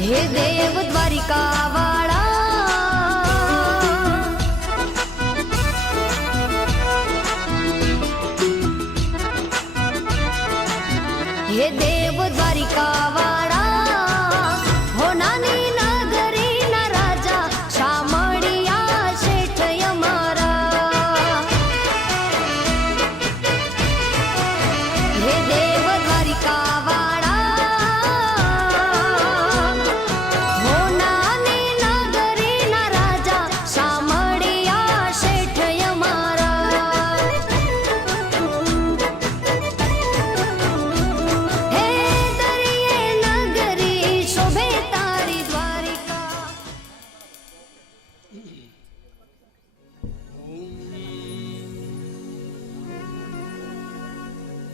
हे देव द्वारिका वाला, हे देव द्वारिका वाला, हो नानी नगरी ना राजा शामळिया शेठ यमारा। हे देव द्वारिका वाला, हो नानी नगरी ना राजा शामळिया शेठ यमारा। हे दरिये नगरी शोभे तारी द्वारिका।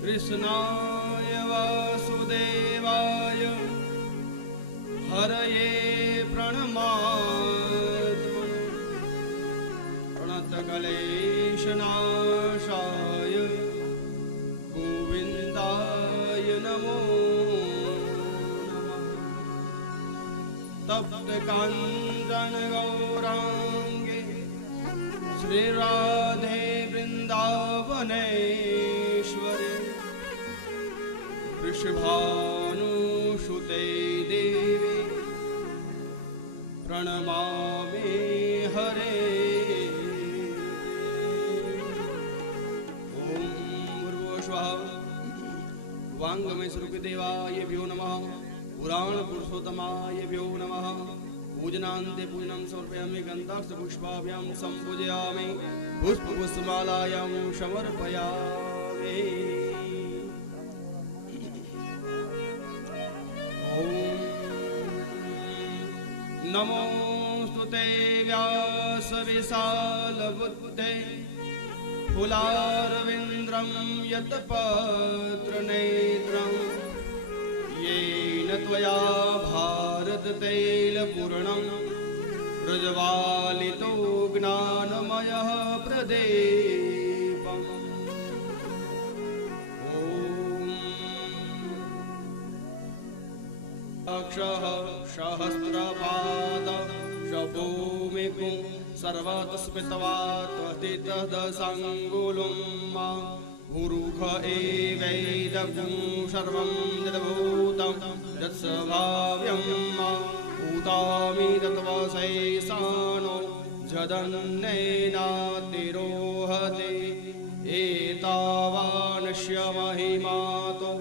कृष्णाय वासुदेवाय हरये प्रणमात्मने प्रणतक्लेशनाशाय गोविन्दाय नमो नमः। तप्तकाञ्चन गौराङ्गे श्रीराधे वृन्दावनेश्वरे वृषभानुसुते देवी प्रणमामि हरे। ॐ भूर्भुवः वाङ्गमय स्वरूपदेवायभ्यो नमः। पुराण पुरुषोत्तमायभ्यो नमः। पूजनान्ते पूजनं समर्पयामि गन्धाक्षपुष्पाभ्यां सम्पूजयामि पुष्पपुष्पमालायां समर्पयामि। नमोस्तुते व्यासविशालबुद्धे फुलारविन्द्रं यत्पत्रनेत्रं येन त्वया भारततैलपूर्णं प्रज्वालितो ज्ञानमयः प्रदीपम्। अक्षः सहस्रपाद शभूमिकुं सर्वतस्मितवात्वतितदसाङ्गुलं मा भूरुख एवैदकुं सर्वं यद्भूतं यत्स्वभाव्यं मा भूतामि तत्त्वशैषानो जदन्नेनातिरोहते एतावानस्य महिमातो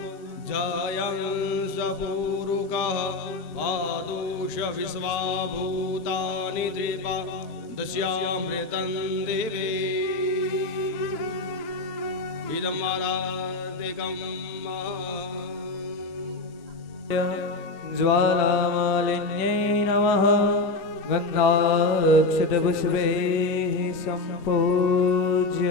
जयं सपूरुकः पादोष विश्वाभूतानि त्रिपा दस्यामृतं देवे इदमराधिकं ज्वालामालिन्यै नमः। गन्धाक्षतपुष्पैः सम्पूज्य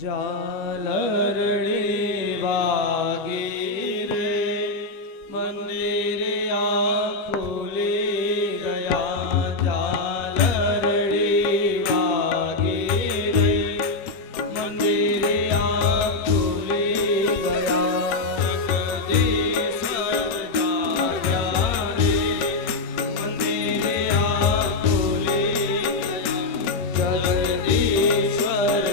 जालरड़ी वागीरे मंदिर खुली गया। जालरड़ी वागीरे मंदिर खुली गया। जगदीश्वर जाग्या रे मंदिर खुली गया। जगदीश्वर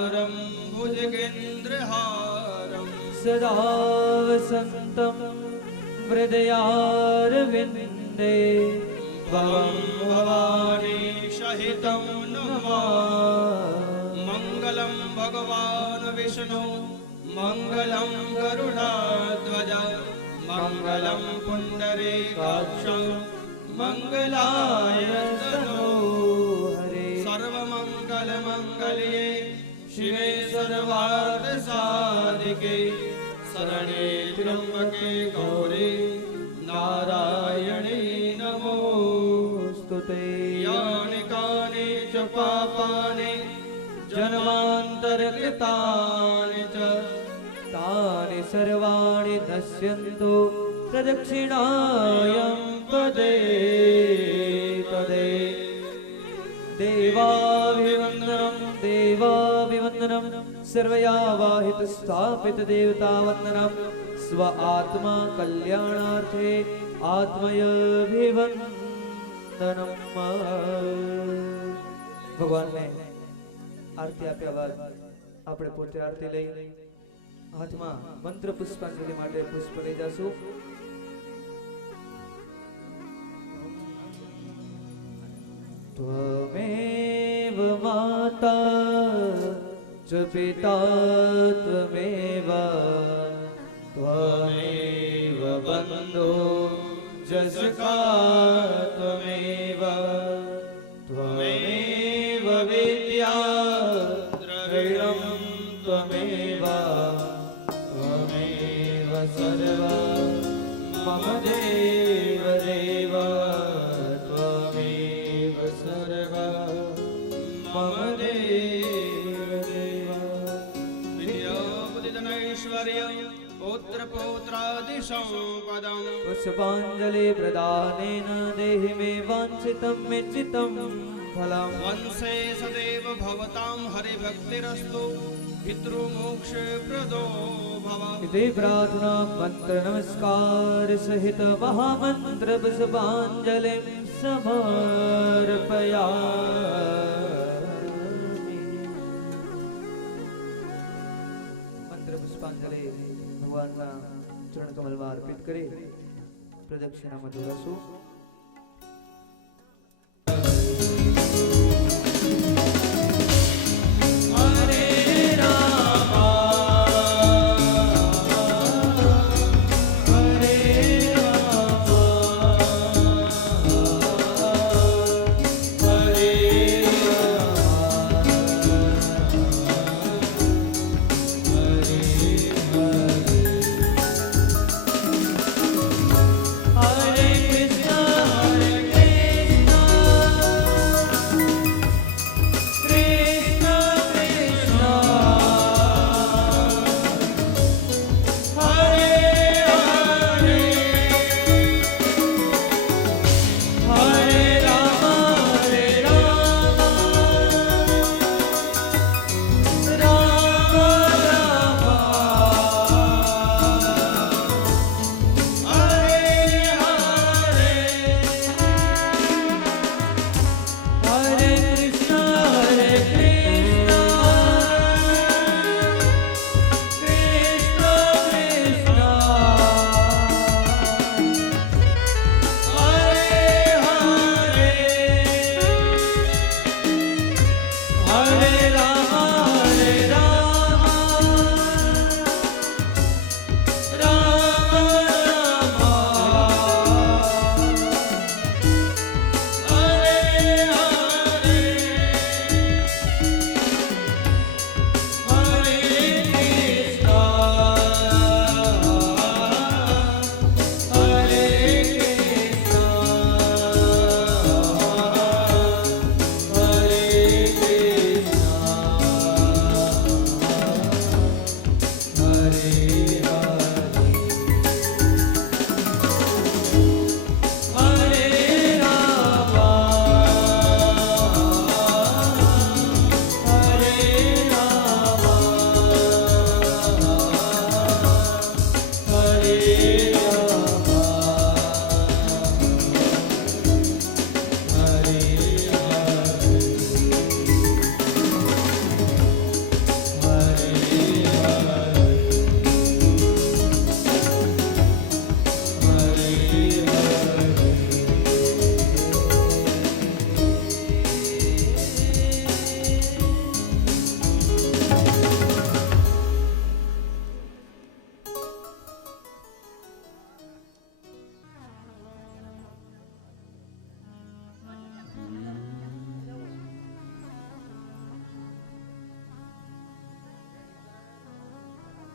करुणाकरं भुजगेन्द्रहारं सदा वसन्तं हृदयारविन्दे भवं भवानी सहितं नमामि। मङ्गलं भगवान् विष्णु मङ्गलं गरुडाध्वज मङ्गलं पुण्डरीकाक्ष मङ्गलाय तनो हरे सर्वमङ्गलमङ्गल्ये शिवे सर्वार्थसाधिके शरणे त्र्यम्बके गौरी नारायणी नमोस्तुते। यानि कानि च पापानि जन्मान्तरकृतानि च तानि सर्वाणि नश्यन्तु प्रदक्षिणायां पदे पदे। देवाभिवन्दनं देवाभिवन्दनं सर्वयावाहित स्थापित देवतावन्दनं स्व आत्मा कल्याणार्थे आत्मयभिवन्दनं। भगवान ने आरती आप्या बाद આપણે પોતે આરતી લઈ હાથમાં મંત્ર પુષ્પાંજલિ માટે પુષ્પ લઈ જાશું। त्वमेव माता च पिता त्वमेव त्वमेव बन्धो च सखा त्वमेव त्वमेव विद्या द्रविणं त्वमेव त्वमेव सर्वा मम देव देव त्वमेव सर्वा मम देव देव। विद्याबुद्धिधनैश्वर्य पौत्रपौत्रादिसम्पदम् पुष्पाञ्जलि प्रदानेन देहि मे वाञ्छितं मे चित्तं फलम्। वंशे सदैव भवतां हरिभक्तिरस्तु पितृमोक्षप्रदो भव। इति प्रार्थना मंत्र नमस्कार सहित महामंत्र पुष्पाञ्जलिं समर्पयामि। मंत्र पुष्पाञ्जलि भगवानના ચરણ કમલમાં અર્પિત કરી પ્રદક્ષિણામાં જોડાશું।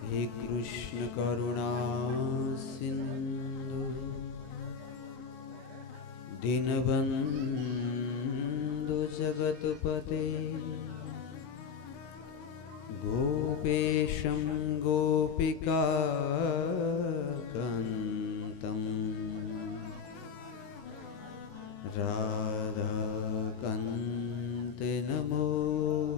हे कृष्ण करुणा सिंधु दीनबंधु जगतपते गोपेशं गोपिकाकान्तं राधाकान्ते नमोऽस्तुते।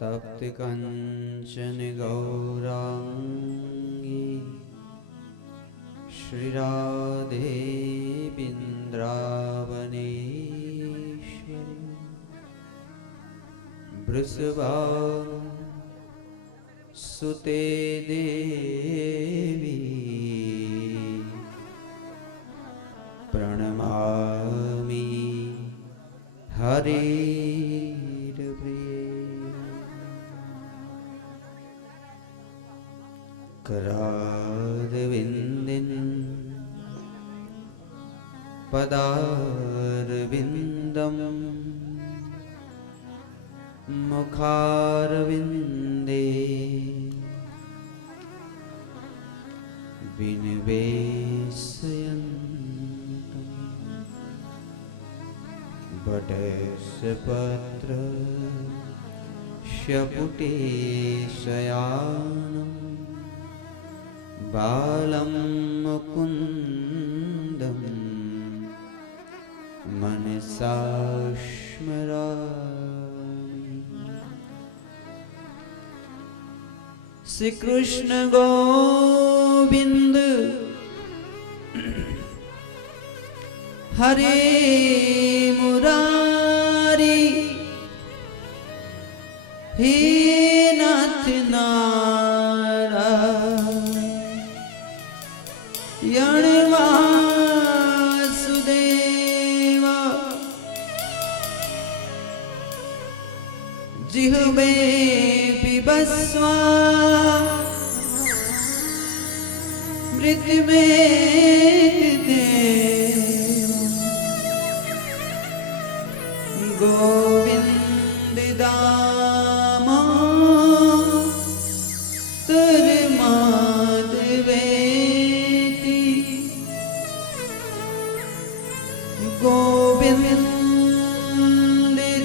तप्तकाञ्चन गौराङ्गी श्रीराधे बिन्द्रावनेश्वरी वृषभानुसुते देवी प्रणमामि हरिप्रिये। करारविन्दिन् पदारविन्दं मुखारविन्दे विनिवेशयन्तम् वटस्पत्रशपुटे शयानम् बालं मुकुन्दं मनसा स्मरामि। श्री कृष्ण गोविंद हरे मुरारी हे नाथ नारायण वासुदेवा जिह्वे पिबस्वा मृत्युमेव गोविंद दामोदर माधवेति गोविंद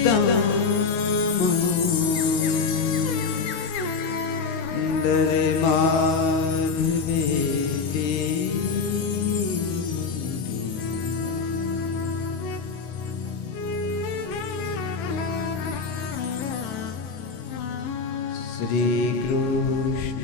दामोदर माधवेति। श्री कृष्ण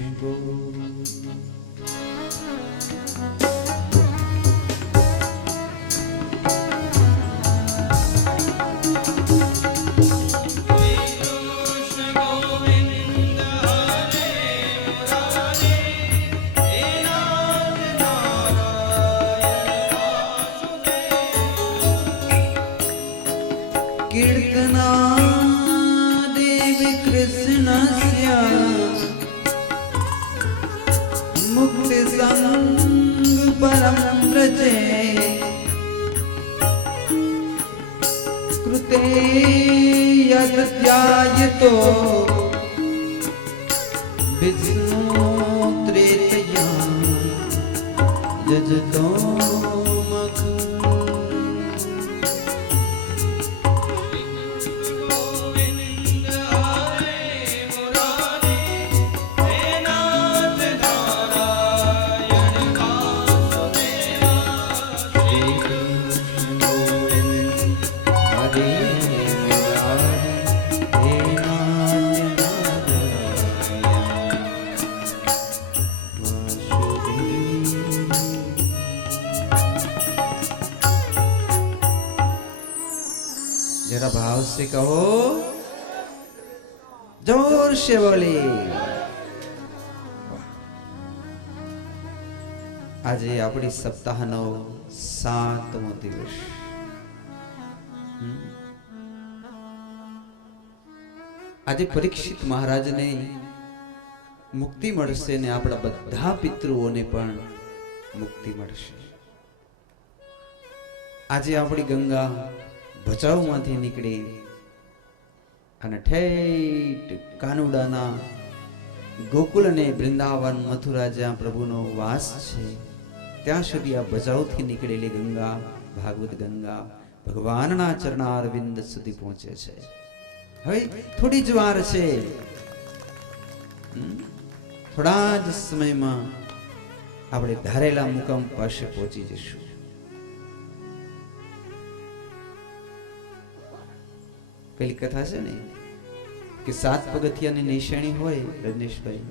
कीर्तना देवी कृष्णस्य मुक्ति संग परम व्रजे कृते यद्ध्यायतो विष्णु त्रेतया यजतो जरा भाव से कहो, जोर से बोले। આજે આપણી સપ્તાહનો 7મો દિવસ। આજે પરીક્ષિત મહારાજને મુક્તિ મળશે ને આપણા બધા પિતૃઓને પણ મુક્તિ મળશે। આજે આપણી ગંગા ભચાઉમાંથી નીકળી અને ઠેઠ કાનુડાના ગોકુલ અને વૃંદાવન મથુરા જ્યાં પ્રભુનો વાસ છે ત્યાં સુધી આ ભજાઉથી નીકળેલી ગંગા ભાગવત ગંગા ભગવાનના ચરણારવિંદ સુધી પહોંચે છે. હવે થોડી જ વાર છે, થોડા જ સમયમાં આપણે ધારેલા મુકામ પાસે પહોંચી જઈશું. પેલી કથા છે ને કે 7 પગથિયાની નિશાણી હોય રજનીશભાઈ,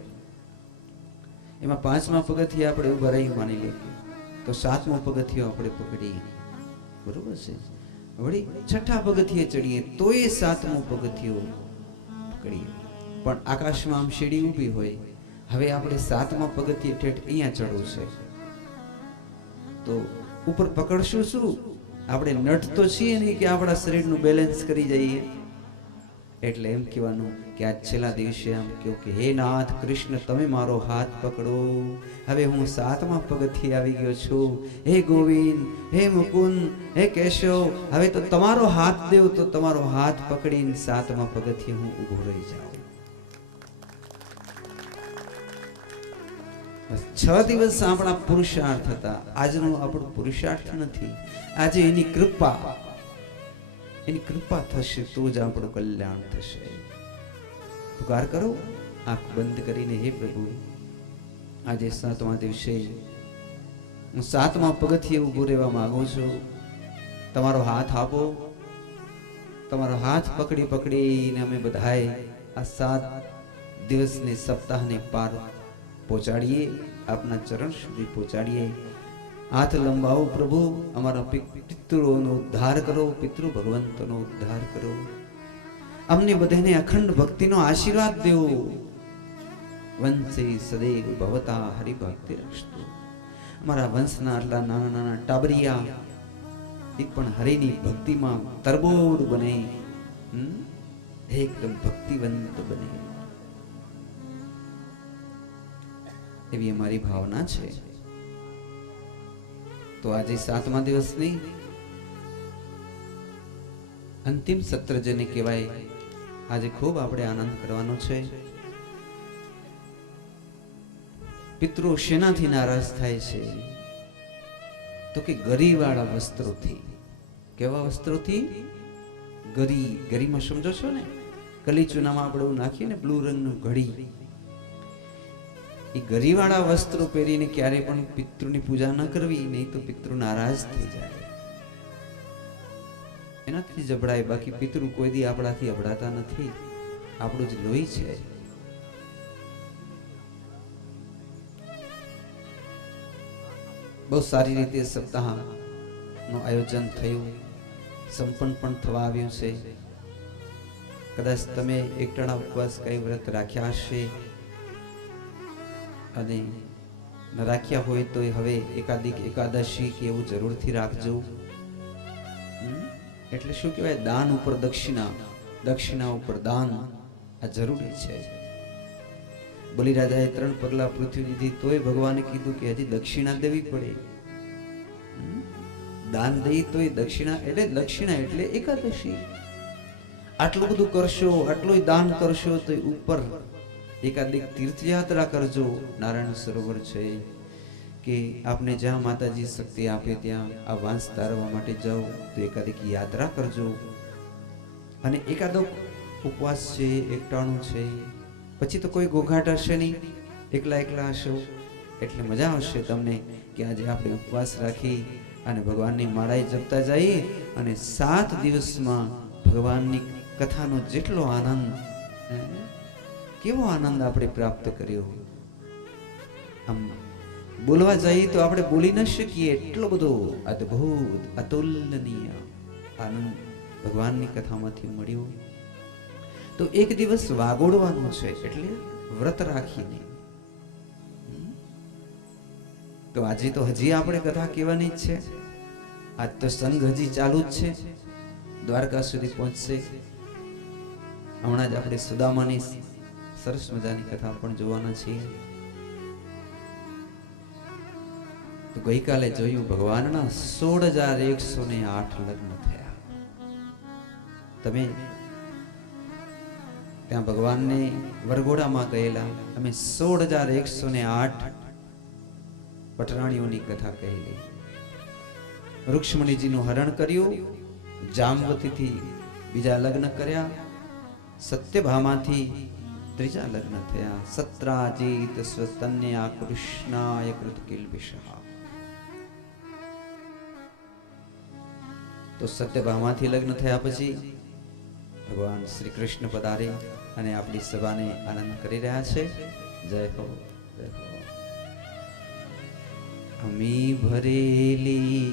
એમાં 5મા પગથિયા આપણે ઉભા રહી માની લઈએ તો 7મો પગથિયો આપણે પકડીએ, બરોબર છે. વળી 6ઠા પગથિયે ચડીએ તો એ 7મો પગથિયો પકડીએ. પણ આકાશમાં આમ શેડી ઊભી હોય, હવે આપણે 7મા પગથિયે ઠેઠ અહીંયા ચડવું છે તો ઉપર પકડશું શું? આપણે નટ તો છીએ નહીં કે આપણા શરીરનું બેલેન્સ કરી જઈએ. એટલે એમ કહેવાનું કે આજ છેલ્લા દિવસે આમ કહો કે હે નાથ કૃષ્ણ તમે મારો હાથ પકડો, હવે હું 7મા પગથિયે આવી ગયો છું. હે ગોવિંદ, હે મુકુંદ, હે કેશવ, હવે તો તમારો હાથ દેવ તો તમારો હાથ પકડીને 7મા પગથિયે હું ઊભો રહી જાઉં. બસ 6 દિવસ આપણા પુરુષાર્થ હતા, આજનો આપણો પુરુષાર્થ નથી. આજે એની કૃપા થશે તો જ આપણું કલ્યાણ થશે. પુકાર કરો આંખ બંધ કરીને, હે પ્રભુ આજે 7મા દિવસે હું 7મા પગથિયે ઊભો રહેવા માંગુ છું. તમારો હાથ આપો. તમારો હાથ પકડી પકડીને અમે બધાએ આ 7 દિવસની સપ્તાહને પાર પહોંચાડીએ, આપના ચરણ સુધી પહોંચાડીએ. હાથ લંબાવો પ્રભુ, અમારા પિતૃઓનો ઉદ્ધાર કરો, પિતૃ ભગવંતનો ઉદ્ધાર કરો. અમને બધાને અખંડ ભક્તિનો આશીર્વાદ દેવો. વંશે સદૈવ ભવતા હરિભક્તિ રક્ષતો. અમારા વંશના આટલા નાના નાના ટાબરિયા એ પણ હરિની ભક્તિમાં તરબોળ બને, એકદમ ભક્તિવંત બને, એવી અમારી ભાવના છે. તો આજે 7મા દિવસની અંતિમ સત્ર જેને કહેવાય, આજે ખૂબ આપણે આનંદ કરવાનો છે. પિતૃ શેનાથી નારાજ થાય છે તો કે ગરીવાળા વસ્ત્રોથી. કેવા વસ્ત્રોથી? ગરીમાં સમજો છો ને, કલી ચૂનામાં આપણે નાખીએ ને બ્લુ રંગનું ઘડી, એ ગરીવાળા વસ્ત્રો પહેરીને ક્યારે પણ પિતૃની પૂજા ન કરવી, નહીં તો પિતૃ નારાજ થઈ જાય. એનાથી જબડાય. બાકી પિતૃ કોઈ દી આપણાથી અબડાતા નથી, આપણું જ લોહી છે. બહુ સારી રીતે સપ્તાહ નું આયોજન થયું, સંપન્ન પણ થવા આવ્યું છે. કદાચ તમે એકટાણા ઉપવાસ કઈ વ્રત રાખ્યા હશે અને ન રાખ્યા હોય તો હવે એકાદશી કે એવું જરૂરથી રાખજો. એટલે શું કહેવાય, દાન ઉપર દક્ષિણા, દક્ષિણા ઉપર દાન, આ જરૂરી છે. બલિરાજાએ 3 પગલા પૃથ્વી દીધી તોય ભગવાને કીધું કે હજી દક્ષિણા દેવી પડે. દાન દઈ તોય દક્ષિણા, એટલે દક્ષિણા એટલે એકાદશી. આટલું બધું કરશો, આટલું દાન કરશો તો ઉપર એકાદિક તીર્થયાત્રા કરજો. નારાયણ સરોવર છે કે આપને જ્યાં માતાજી શક્તિ આપે ત્યાં આ વાંસ તારવા માટે જાઓ તો એકાદિક યાત્રા કરજો. અને એકાદો ઉપવાસ છે, એકટાણું છે, પછી તો કોઈ ગોઘાટ હશે નહીં, એકલા એકલા હશો એટલે મજા આવશે તમને કે આજે આપણે ઉપવાસ રાખી અને ભગવાનની માળાએ જપતા જઈએ અને 7 દિવસમાં ભગવાનની કથાનો જેટલો આનંદ, કેવો આનંદ આપણે પ્રાપ્ત કર્યો. આમ બોલવા જઈએ તો આપણે બોલી ન શકીએ, એટલો બધો અદ્ભુત અતુલનીય આનંદ ભગવાનની કથામાંથી મળ્યો. તો એક દિવસ વાગોડવાનું છે, એટલે વ્રત રાખીને. તો આજે તો હજી આપણે કથા કહેવાની જ છે. આજ તો સંઘ હજી ચાલુ જ છે, દ્વારકા સુધી પહોંચશે. હમણાં જ આપણે સુદામાની સરસ મજાની કથા પણ જોવાના છીએ. તો ગઈકાલે જોયું ભગવાનના 16,108 લગ્ન થયા. તમે ત્યાં ભગવાનને વરઘોડામાં ગયેલા અમે 16,108 પટરાણીઓની કથા કહેલી. રુક્ષ્મણીજીનું હરણ કર્યું, જામવતીથી બીજા લગ્ન કર્યા, સત્યભામાથી ત્રીજા લગ્ન થયા. સત્રાજીત સ્વતન્યા કૃષ્ણાય કૃત કિલ્બિષઃ. તો સત્યભામાથી લગ્ન થયા પછી ભગવાન શ્રી કૃષ્ણ પધારે અને આપણી સભાને આનંદ કરી રહ્યા છે. જય હો, જય હો. અમી ભરેલી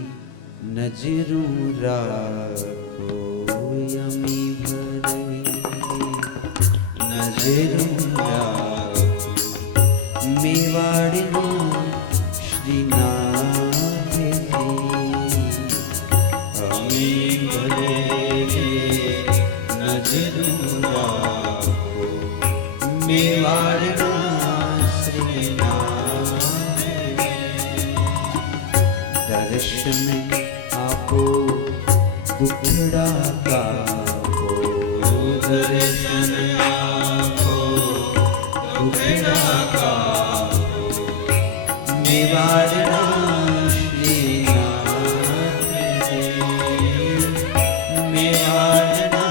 નજરું રાખો, અમી ભરેલી નજરું રાખો, મેવાડના શ્રીનાથજી. અમી ભરેલી નજરું રાખો, મેવાડના શ્રીનાથજી. દર્શન આપો દુખડા કાપો, દર્શન આપો દુખડા કાપો, મેવાડના શ્રીનાથજી. મેવાડના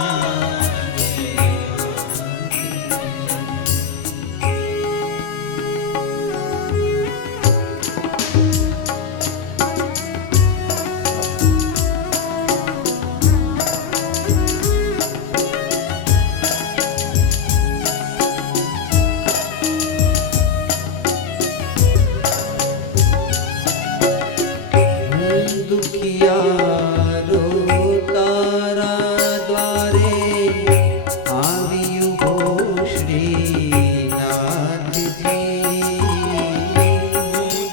દુખિયારો તારા દ્વારે આવ્યું હો શ્રીનાથજી.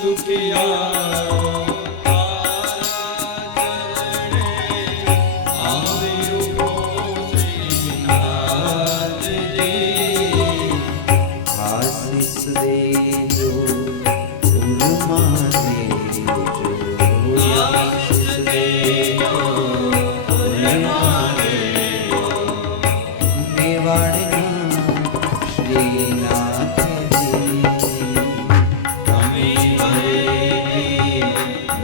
દુખિયારો તારા ચરણે આવ્યું હો શ્રીનાથજી. આશીષ દેજો, ઉર્મા દેજો, આશીષ દેજો, ઉર્મા દેજો. મેવાડના શ્રીનાથજી. અમી ભરેલી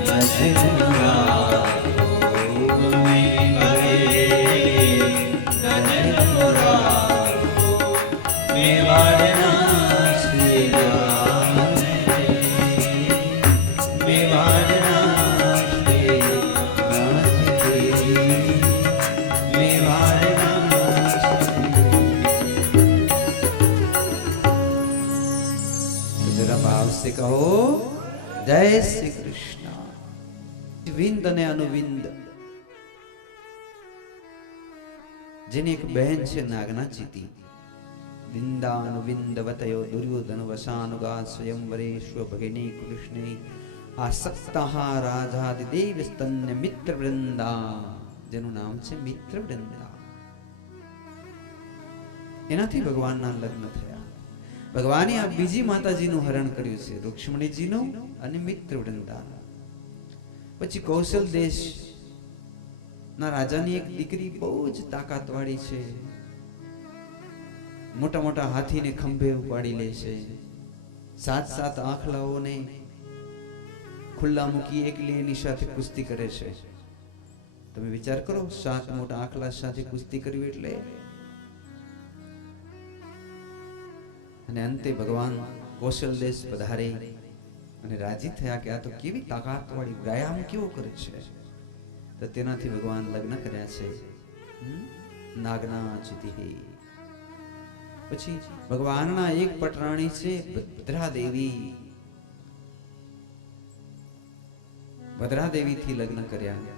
નજરું રાખો, અમી ભરેલી નજરું રાખો, મેવાડના શ્રીનાથજી. મેવાડના શ્રીનાથજી. મેવાડના શ્રીનાથજી. જરા ભાવ સે કહો જય શ્રી કૃષ્ણ. વિંદ અને અનુવિંદ, જેની એક બહેન છે નાગના ચીતી. વિંદાનુવિંદવતયો દુર્યોધન વસાનુગા સ્વયંવરેશ્વ ભગિની કૃષ્ણે આસક્તઃ રાજાદિદેવ સ્તન્ય મિત્ર વૃંદા. જેનું નામ છે મિત્ર વૃંદા. એનાથી ભગવાનના લગ્ન થયા. ભગવાને આ બીજી માતાજીનું હરણ કર્યું છે, રુક્ષ્મણીજીનું અને મિત્ર વૃંદાનું. પછી કૌશલ દેશ ના રાજાની એક દીકરી બહુ જ તાકાતવાળી છે. મોટા મોટા હાથીને ખંભે ઉપાડી લે છે. 7 આંખલાઓને ખુલ્લા મૂકી એકલી એની સાથે કુસ્તી કરે છે. તમે વિચાર કરો, 7 મોટા આંખલા સાથે કુસ્તી કરવી એટલે. અને અંતે ભગવાન કૌશલ દેશ પધારે અને રાજી થયા કે આ તો કેવી તાકાતવાળી, વ્યાયામ કેવો કરે છે. તો તેનાથી ભગવાન લગ્ન કર્યા છે. નાગના ચિતિ. પછી ભગવાનના એક પટરાણી છે ભદ્રા દેવી. ભદ્રા દેવી થી લગ્ન કર્યા.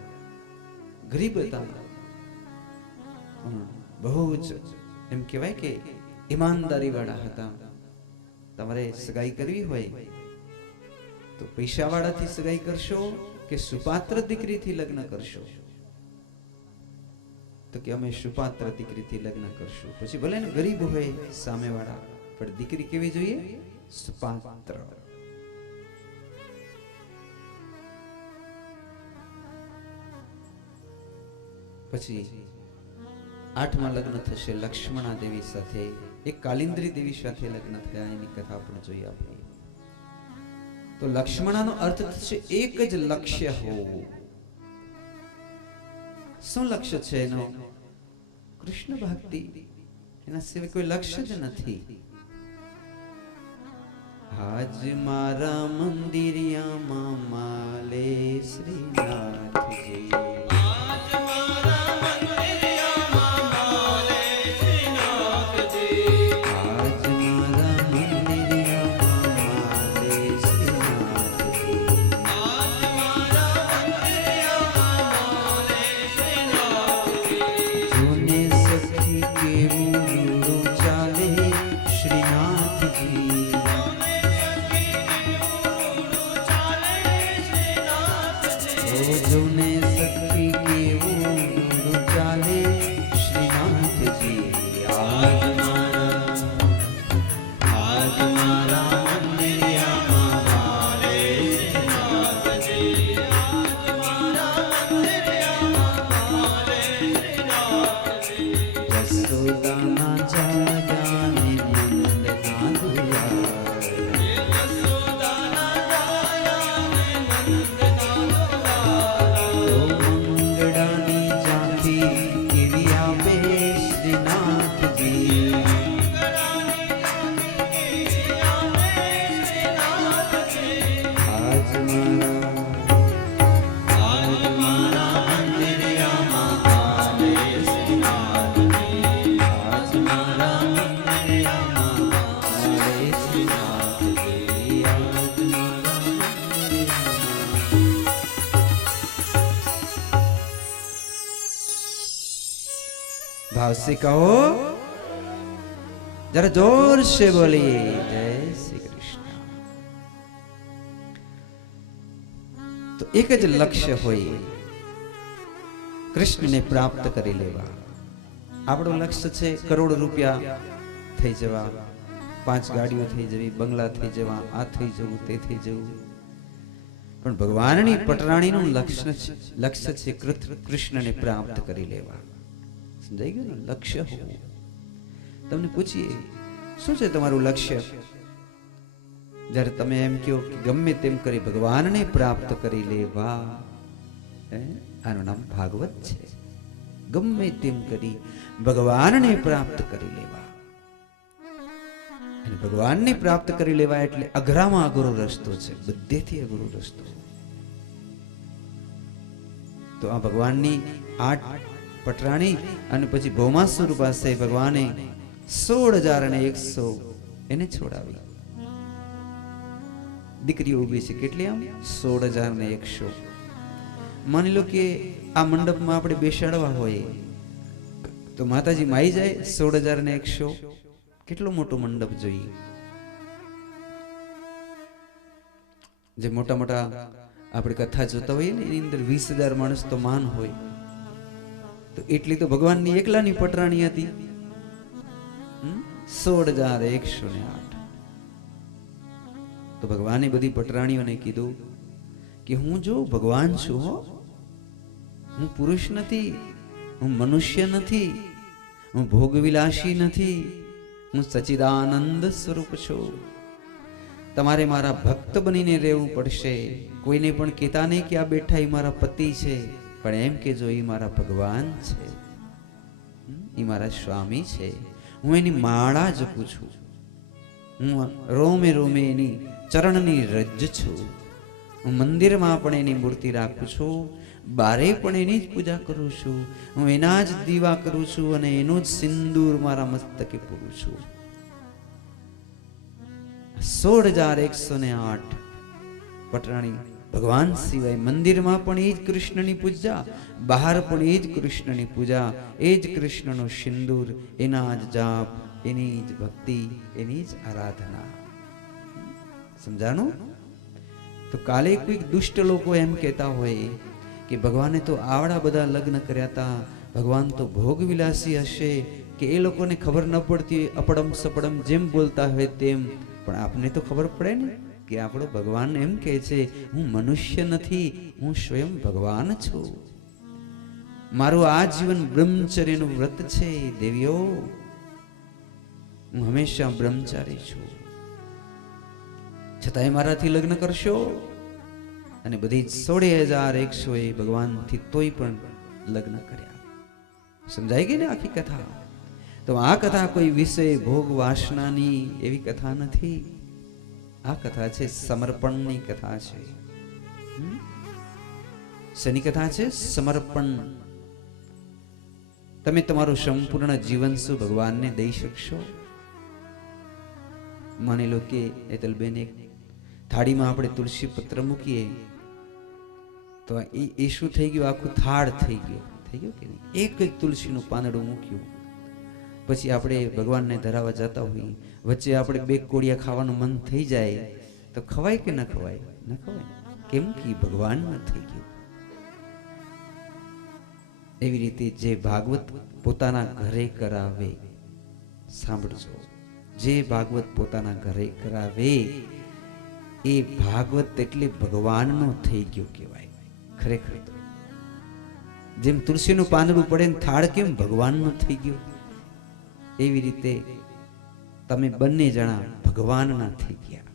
ગરીબ હતા, બહુ જ એમ કહેવાય કે ઈમાનદારી વાળા હતા. તમારે સગાઈ કરવી હોય તો પૈસા વાળાથી સગાઈ કરશો કે સુપાત્ર દીકરીથી લગ્ન કરશો? તો કે અમે સુપાત્ર દીકરીથી લગ્ન કરશું. પછી ભલે ને ગરીબ હોય સામેવાળા, પણ દીકરી કેવી જોઈએ? સુપાત્ર. પછી 8મા લગ્ન થશે લક્ષ્મણા દેવી સાથે, એક કાલિંદ્રી દેવી સાથે લગ્ન થયા, એની કથા પણ જોઈ આપણે. તો લક્ષ્મણાનો અર્થ થશે એક જ લક્ષ્ય હોવું. શું લક્ષ્ય છે એનો? કૃષ્ણ ભક્તિ. એના સિવાય કોઈ લક્ષ્ય જ નથી. આજ મારા મંદિરિયામાં માલે શ્રીનાથજી, આજ મારા મંદિરિયામાં માલે શ્રીનાથજી, આજ મારા મંદિરિયામાં માલે શ્રીનાથજી, આજ મારા મંદિરિયામાં માલે શ્રીનાથજી. જોને સખી કેવું રૂડું ચાલે શ્રીનાથજી, જોને સખી કેવું રૂડું ચાલે શ્રીનાથજી. આજ મારા મંદિરિયામાં માલે શ્રીનાથજી, આજ મારા મંદિરિયામાં માલે શ્રીનાથજી. યશોદાના જાજાને નંદના દુલાર, યશોદાના જાયાને નંદના દોલારા. ઓ મંગળાની ઝાંખી કેવી આપે શ્રીનાથજી, આજ મારા મંદિરિયામાં માલે શ્રીનાથજી, આજ મારા મંદિરિયામાં માલે શ્રીનાથજી, આજ મારા મંદિરિયામાં. भाव से कहो, जरा जोर से बोलिए जय श्री कृष्ण. तो एक ज लक्ष्य होय, कृष्णने प्राप्त કરી લેવા. આપણું લક્ષ્ય છે કરોડ રૂપિયા થઈ જવા, 5 ગાડીઓ થઈ જવી, બંગલા થઈ જવા, આ થઈ જવું, તે થઈ જવું. પણ ભગવાનની પટરાણીનું લક્ષ્ય છે કૃષ્ણને પ્રાપ્ત કરી લેવા. સમજાઈ ગયું ને? લક્ષ્ય હોવું. તમને પૂછીએ શું છે તમારું લક્ષ્ય? જ્યારે તમે એમ કહો કે ગમે તેમ કરી ભગવાનને પ્રાપ્ત કરી લેવા, આનું નામ ભાગવત છે. ગમે તેમ કરી ભગવાનને પ્રાપ્ત કરી લેવા. અને ભગવાનને પ્રાપ્ત કરી લેવા એટલે અઘરામાં અઘરો રસ્તો છે, બધેથી અઘરો રસ્તો. તો આ ભગવાનની 8 પટરાણી અને પછી ભૌમાસુર પાસે ભગવાને 16,100 એને છોડાવી. દીકરીઓ ઊભી છે કેટલી? આમ 16,100. માની લો કે આ મંડપમાં આપણે બેસાડવા હોય તો માતાજી માઈ જાય 16,100. કેટલો મોટો મંડપ જોઈએ. જે મોટા મોટા આપણે કથા જોતા હોઈએ ને એની અંદર 20,000 માણસ તો માન હોય, તો એટલી તો ભગવાનની એકલાની પટરાણી હતી. 16,108. તો ભગવાને બધી પટરાણીઓને કીધું કે હું જો ભગવાન છું, હો, હું પુરુષ નથી, હું મનુષ્ય નથી, હું ભોગવિલાસી નથી, હું સચ્ચિદાનંદ સ્વરૂપ છું. તમારે મારા ભક્ત બનીને રહેવું પડશે. કોઈને પણ કહેતા નહીં કે આ બેઠા એ મારા પતિ છે, પણ એમ કે જો એ મારા ભગવાન છે, એ મારા સ્વામી છે. હું એની માળા જપું છું, હું રોમે રોમે એની ચરણની રજ છું. હું મંદિરમાં પણ એની મૂર્તિ રાખું છું, બારે પણ એની જ પૂજા કરું છું. હું એના જ દીવા કરું છું અને એનું જ સિંદૂર મારા મસ્તકે પૂરું છું. 16,108 પટરાણી ભગવાન સિવાય મંદિરમાં પણ એ જ કૃષ્ણની પૂજા, બહાર પણ એ જ કૃષ્ણની પૂજા, એ જ કૃષ્ણનો સિંદૂર, એના જ જાપ, એની જ ભક્તિ, એની જ આરાધના. સમજાણું? તો કાલે કોઈક દુષ્ટ લોકો એમ કહેતા હોય કે ભગવાને તો આવડા બધા લગ્ન કર્યા હતા, ભગવાન તો ભોગવિલાસી હશે, કે એ લોકોને ખબર ન પડતી, અપડમ સપડમ જેમ બોલતા હોય તેમ. પણ આપને તો ખબર પડે ને કે આપણો ભગવાન એમ કહે છે હું મનુષ્ય નથી, હું સ્વયં ભગવાન છું. મારું આ જીવન બ્રહ્મચર્યનું વ્રત છે દેવીઓ, હું હંમેશા બ્રહ્મચારી છું, છતાંય મારાથી લગ્ન કરશો? અને બધી 16,100 ભગવાનથી તોય પણ લગ્ન કર્યા. સમજાઈ ગઈ ને આખી કથા? તો આ કથા કોઈ વિષય ભોગ વાસનાની એવી કથા નથી. આ કથા છે સમર્પણની કથા છે. શેની કથા છે? સમર્પણ. તમે તમારું સંપૂર્ણ જીવન શું ભગવાનને દઈ શકશો? માની લો કે એતલબેન એક થાળીમાં આપણે તુલસી પત્ર મૂકીએ તો એ શું થઈ ગયું? આખું થાળ થઈ ગયો કે નહીં? એક જ તુલસીનું પાંદડું મૂક્યું, પછી આપણે ભગવાનને ધરાવવા જતા હોઈએ, વચ્ચે આપણે 2 કોળિયા ખાવાનું મન થઈ જાય તો ખવાય કે ન ખવાય? ન ખવાય. કેમ કે ભગવાન ન થઈ ગયું. એવી રીતે જે ભાગવત પોતાના ઘરે કરાવે, સાંભળજો, જે ભાગવત પોતાના ઘરે કરાવે એ ભાગવત એટલે ભગવાનનો થઈ ગયો કહેવાય. ખરેખર જેમ તુલસીનું પાંદડું પડે ને થાળ કેમ ભગવાનનો થઈ ગયો, એવી રીતે તમે બંને જણા ભગવાનના થઈ ગયા.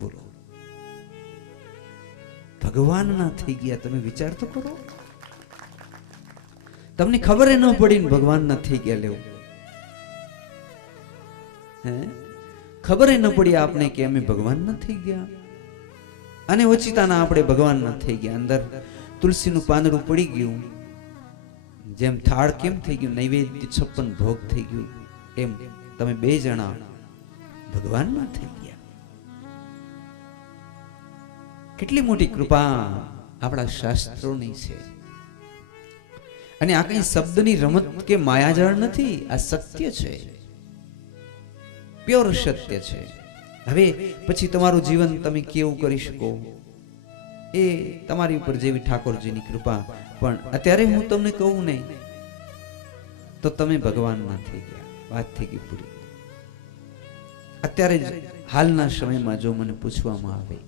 બોલો, ભગવાનના થઈ ગયા. તમે વિચાર તો કરો. તમને ખબર ન પડી ને ભગવાનના થઈ ગયા. લેવું હે, ખબર ન પડી આપને કે અમે ભગવાનના થઈ ગયા. અને ઓચિતાના આપણે ભગવાનના થઈ ગયા. અંદર તુલસીનું પાંદડું પડી ગયું, જેમ થાળ કેમ થઈ ગયું? નૈવેદ્ય 56 ભોગ થઈ ગયું. એમ તમે 2 જણા ભગવાનના થઈ ગયા. કેટલી મોટી કૃપા આપણા શાસ્ત્રોની છે. અને આ કઈ શબ્દની રમત કે માયાજાળ નથી, આ સત્ય છે, પ્યોર સત્ય છે. હવે પછી તમારું જીવન તમે કેવું કરી શકો એ તમારી ઉપર જેવી ઠાકોરજીની કૃપા. પણ અત્યારે હું તમને કહું નહીં તો તમે ભગવાનના થઈ ગયા. વાત થઈ ગઈ પૂરી. અત્યારે જ હાલના સમયમાં જો મને પૂછવામાં આવે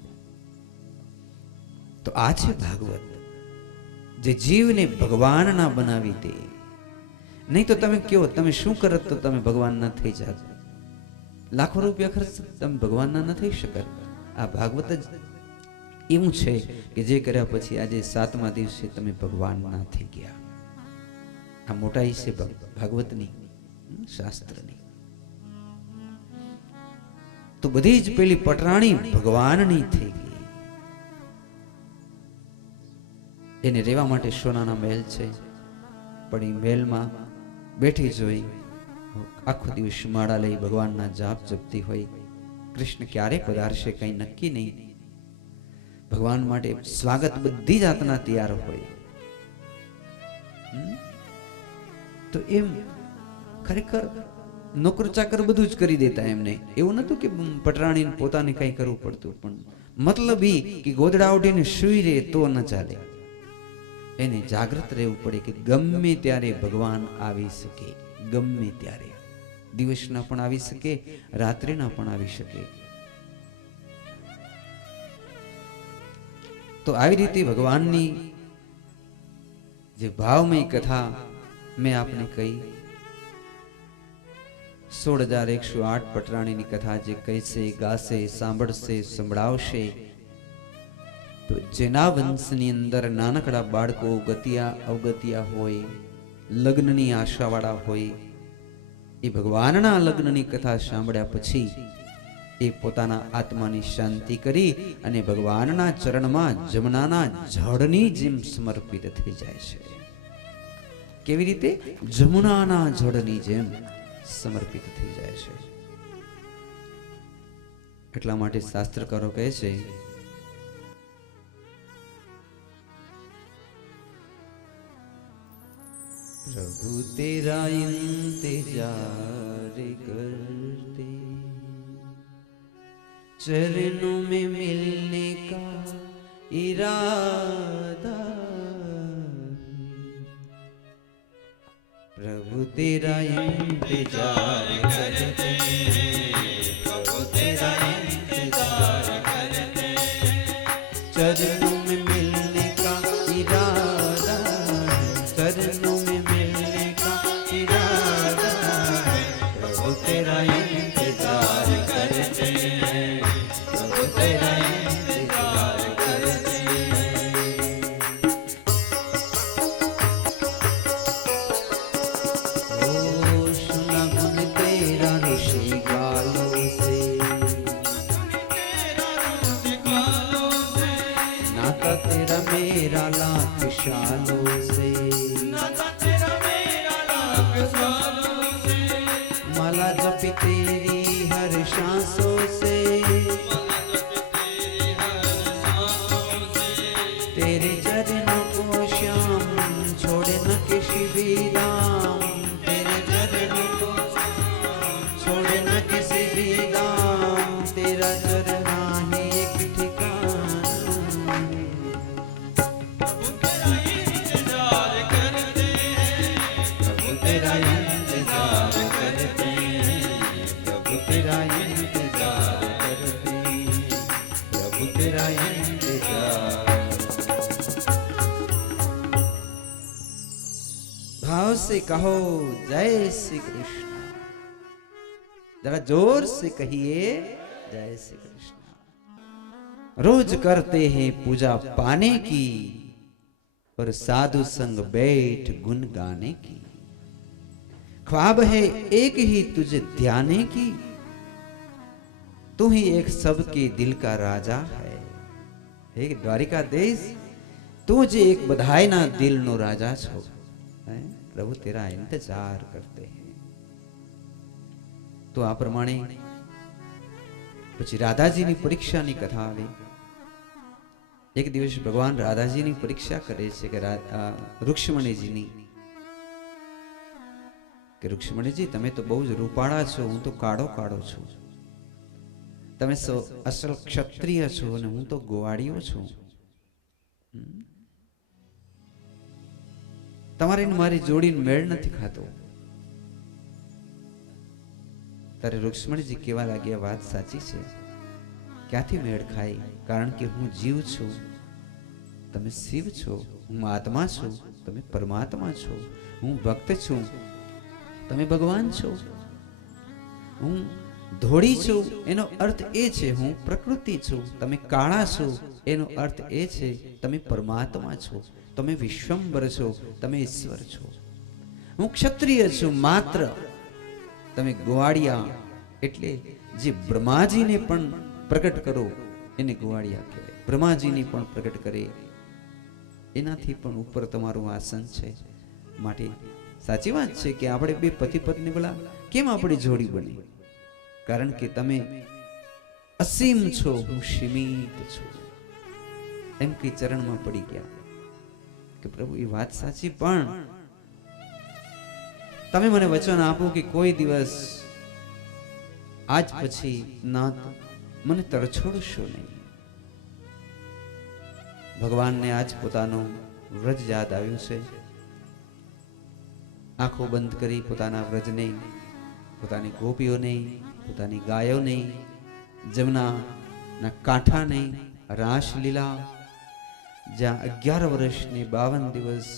તો આ છે ભાગવત, જે જીવને ભગવાનના બનાવી દે. નહીં તો તમે કહો તમે શું કરત તો તમે ભગવાનના થઈ જાત. લાખો રૂપિયા ખર્ચ તમે ભગવાનના ન થઈ શકત. આ ભાગવત જ એવું છે કે જે કર્યા પછી આજે 7મા દિવસે તમે ભગવાનના થઈ ગયા. આ મોટાઈ છે ભાગવતની, શાસ્ત્રની. તો બધી જ પેલી પટરાણી ભગવાનની થઈ ગઈ. એને રહેવા માટે સોનાના મહેલ છે, પણ એ મહેલમાં બેઠી જોઈ આખો દિવસ માળા લઈ ભગવાનના જાપ જપતી હોય. કૃષ્ણ ક્યારે પધારશે કઈ નક્કી નહીં. ભગવાન માટે સ્વાગત બધી જાતના તૈયાર હોય. તો એમ ખરેખર નોકર ચાકર બધું જ કરી દેતા એમને. એવું નતું કે પટરાણીને પોતાને કઈ કરવું પડતું, પણ મતલબ એ કે ગોદડા ઉઠીને સુઈ રહે તો ન ચાલે. એને જાગૃત રહેવું પડે કે ગમે ત્યારે ભગવાન આવી શકે. ગમે ત્યારે, દિવસના પણ આવી શકે, રાત્રિના પણ આવી શકે. તો આવી રીતે ભગવાનની જે ભાવમય કથા મેં આપને કહી, 16,108 પટરાણીની કથા જે કહેશે, ગાશે, સાંભળશે, સંભળાવશે, તો જેના વંશની અંદર નાનકડા બાળકો ગતિયા અવગતિયા હોય, લગ્નની આશાવાળા હોય, એ ભગવાનના લગ્નની કથા સાંભળ્યા પછી એ પોતાના આત્માની શાંતિ કરી અને ભગવાનના ચરણમાં જમનાના જળની જેમ સમર્પિત થઈ જાય છે. કેવી રીતે? જમુનાના જળની જેમ સમર્પિત થઈ જાય છે. એટલા માટે શાસ્ત્રકારો કહે છે, प्रभु तेरा इंतजार करते, चरणों में मिलने का इरादा, प्रभु तेरा इंतजार करते, प्रभु तेरा इंतजार करते, चरणों में मिलने का इरादा, चरण ओ सुना गुण तेरा ऋषि कालों से, नाता तेरा मेरा लाख सालों से, माला जपी तेरी हर सांसों से, तेरे चरणों को श्याम छोड़े न किसी भी दाम, तेरे चरणों को छोड़े न किसी भी दाम, तेरा चरना है एक ठिकाना। प्रभु तेरा इंतजार करते हैं, प्रभु तेरा इंतजार करते हैं, प्रभु तेरा इंतजार करते हैं, प्रभु तेरा इंतजार। भाव से कहो जय श्री कृष्ण, जरा जोर से कहिए जय श्री कृष्ण। रोज करते हैं पूजा पाने की, और साधु संग बैठ गुन गाने की, ख्वाब है एक ही तुझे ध्याने की, तू ही एक सबके दिल का राजा है। हे द्वारिकाधीश, तू जे एक बधाई ना दिल नो राजा छो। प्रभु तेरा इंतजार करते हैं। तो आ प्रमाणे પછી રાધાજીની પરીક્ષાની કથા આવી। એક દિવસ ભગવાન રાધાજીની પરીક્ષા કરે છે કે રુક્ષ્મણીજીની, કે રુક્ષ્મણીજી તમે તો બહુ જ રૂપાળા છો, હું તો કાળો કાળો છું, તમે અસલ ક્ષત્રિય છો અને હું તો ગોવાળીઓ છું, તમારી મારી જોડીને મેળ નથી ખાતો। ત્યારે રુક્ષ્મણીજી કેવા લાગ્યા, વાત સાચી છે, ક્યાંથી મેળ ખાય? કારણ કે હું જીવ છું, તમે શિવ છો, હું આત્મા છું, તમે પરમાત્મા છો, હું ભક્ત છું, તમે ભગવાન છો, હું ધોળી છું એનો અર્થ એ છે હું પ્રકૃતિ છું, તમે કાળા છો એનો અર્થ એ છે તમે પરમાત્મા છો, તમે વિશ્વંભર છો, તમે ઈશ્વર છો, હું ક્ષત્રિય છું માત્ર, તમે ગોવાળિયા, એટલે જે બ્રહ્માજીને પણ પ્રગટ કરો એને ગોવાળિયા કહેવાય, બ્રહ્માજીને પણ પ્રગટ કરે એનાથી પણ ઉપર તમારું આસન છે। માટે સાચી વાત છે કે આપણે બે પતિ પત્ની બોલા કેમ આપણી જોડી બની? કારણ કે તમે અસીમ છો, હું સીમિત છું, એમ કે ચરણમાં પડી ગયા કે પ્રભુ એ વાત સાચી, પણ તમે મને વચન આપો કે કોઈ દિવસ આજ પછી નાથ મને તરછોડશો નહીં। ભગવાનને આજ પોતાનો વ્રજ યાદ આવ્યું છે। આંખો બંધ કરી પોતાના વ્રજને, પોતાની ગોપીઓને, પોતાની ગાયોને, જમનાના કાંઠાને, રાસલીલા જ્યાં 11 વર્ષની 52 દિવસ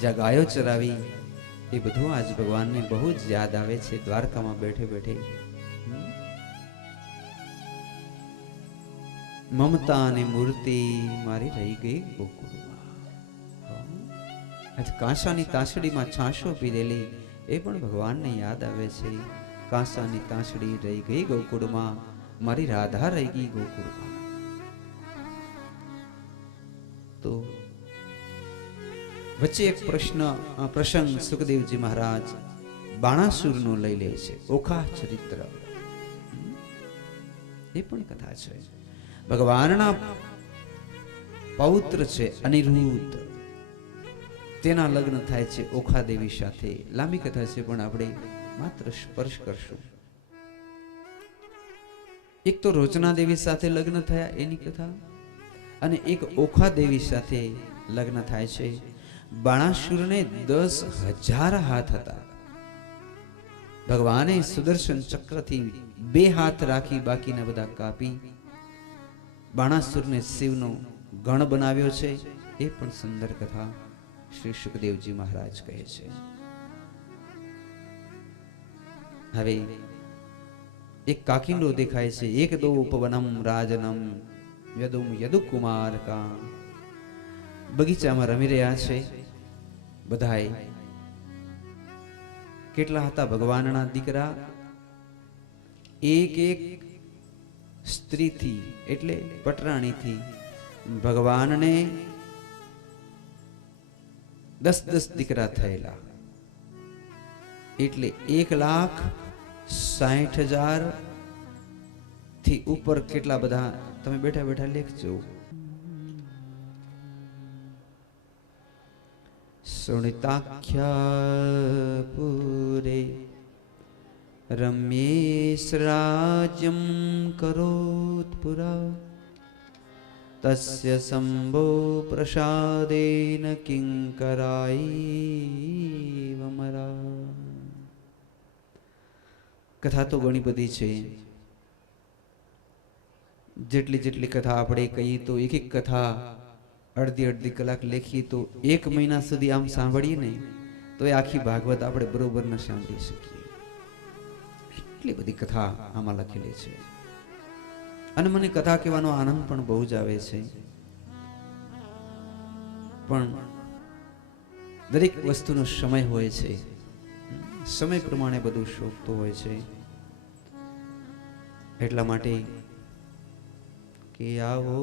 જ્યાં ગાયો ચરાવી, એ બધું આજ ભગવાનને બહુ જ યાદ આવે છે। દ્વારકામાં બેઠે બેઠે મમતા અને મૂર્તિ મારી રહી ગઈ ગોકુળમાં, આજ કાંસાની તાંસડીમાં છાશો પીધેલી એ પણ ભગવાનને યાદ આવે છે। કાંસાની તાંસડી રહી ગઈ ગોકુળમાં, મારી રાધા રહી ગઈ ગોકુળમાં। તો વચ્ચે એક પ્રસંગ સુખદેવજી મહારાજ બાણાસુરનો લઈ લે છે, ઓખા ચરિત્ર, એ પણ કથા છે। ભગવાનના પૌત્ર છે અનિરુદ્ધ, તેના લગ્ન થાય છે ઓખા દેવી સાથે। લાંબી કથા છે પણ આપણે માત્ર સ્પર્શ કરશું। એક તો રોચના દેવી સાથે લગ્ન થયા એની કથા, અને એક ઓખા દેવી સાથે લગ્ન થાય છે। બાણાસુરને 10,000 હાથ હતા। ભગવાને સુદર્શન ચક્રથી 2 હાથ રાખી બાકીના બધા કાપી બાણાસુરને શિવનો ગણ બનાવ્યો છે। એ પણ સુંદર કથા શ્રી સુખદેવજી મહારાજ કહે છે। હવે એક કાકિંડો દેખાય છે, એક દો ઉપવનમ રાજનમ યદુમ યદુકુમાર કા, બગીચામાં રમી રહ્યા છે બધાય, કેટલા હતા ભગવાનના દીકરા? એક એક સ્ત્રીથી એટલે પટરાણીથી ભગવાનને 10 દીકરા થયેલા, એટલે 1,60,000 થી ઉપર કેટલા બધા તમે બેઠા બેઠા લેખજો. સુનિતાખ્યા પુરે રમ્યેશ રાજ્યમ કરોત પુરા તસ્ય સંભો પ્રસાદેન કિંકરાય વમરા. કથા તો ઘણી બધી છે. જેટલી જેટલી કથા આપણે કહીએ તો એક એક કથા અડધી કલાક લેખીએ તો 1 મહિના સુધી આમ સાંભળીએ ને તો એ આખી ભાગવત આપણે બરોબર ન સાંભળી શકીએ. એટલી બધી કથા આમાં લખેલી છે. અને મને કથા કહેવાનો આનંદ પણ બહુ જ આવે છે. પણ દરેક વસ્તુનો સમય હોય છે, સમય પ્રમાણે બધું શોભતું હોય છે. એટલા માટે કે આવો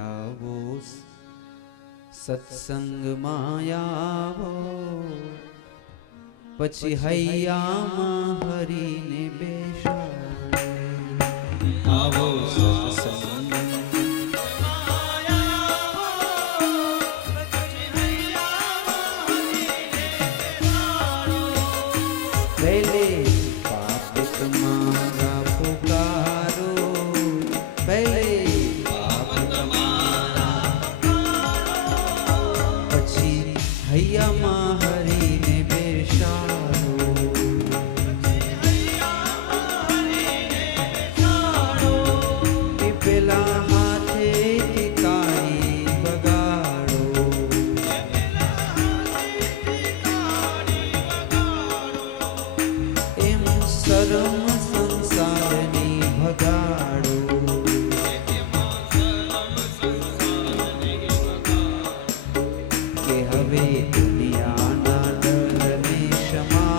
આવો સત્સંગમાં આવો, પછી હૈયામાં હરીને બેસાડો. આવો સત્સંગ પહેલે પાપ તમારા પુકારો, પહેલે પાપ તમારા, પછી હૈયામાં હરીને બેસાડો. એ પેલા હાથેથી તાળી વગાડો, એમ શરમ સંસારની ભગાડો. કે હવે દુનિયાના ડરને ક્ષમા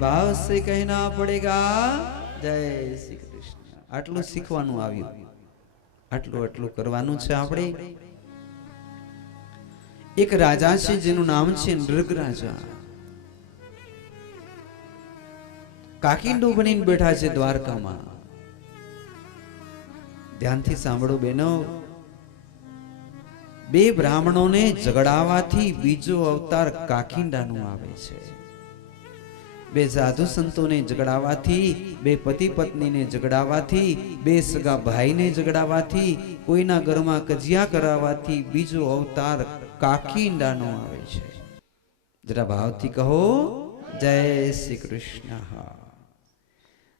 ભાવ સે કહેના પડેગા જય શ્રી કૃષ્ણ. આટલું શીખવાનું આવ્યું, આટલું કરવાનું છે આપણે. એક રાજા છે જેનું નામ છે નૃગ રાજા. કાકિંડો બનીને બેઠા છે દ્વારકામાં. ધ્યાનથી સાંભળો બેનો, બે બ્રાહ્મણોને ઝઘડાવાથી બીજો અવતાર કાકિંડાનું આવે છે. બે સાધુ સંતોને ઝઘડાવાથી, બે પતિ પત્નીને ઝઘડાવાથી, બે સગા ભાઈને ઝઘડાવાથી, કોઈના ઘરમાં કજિયા કરાવવાથી બીજો અવતાર કાકિંડાનો આવે છે. જરા ભાવથી કહો જય શ્રી કૃષ્ણ.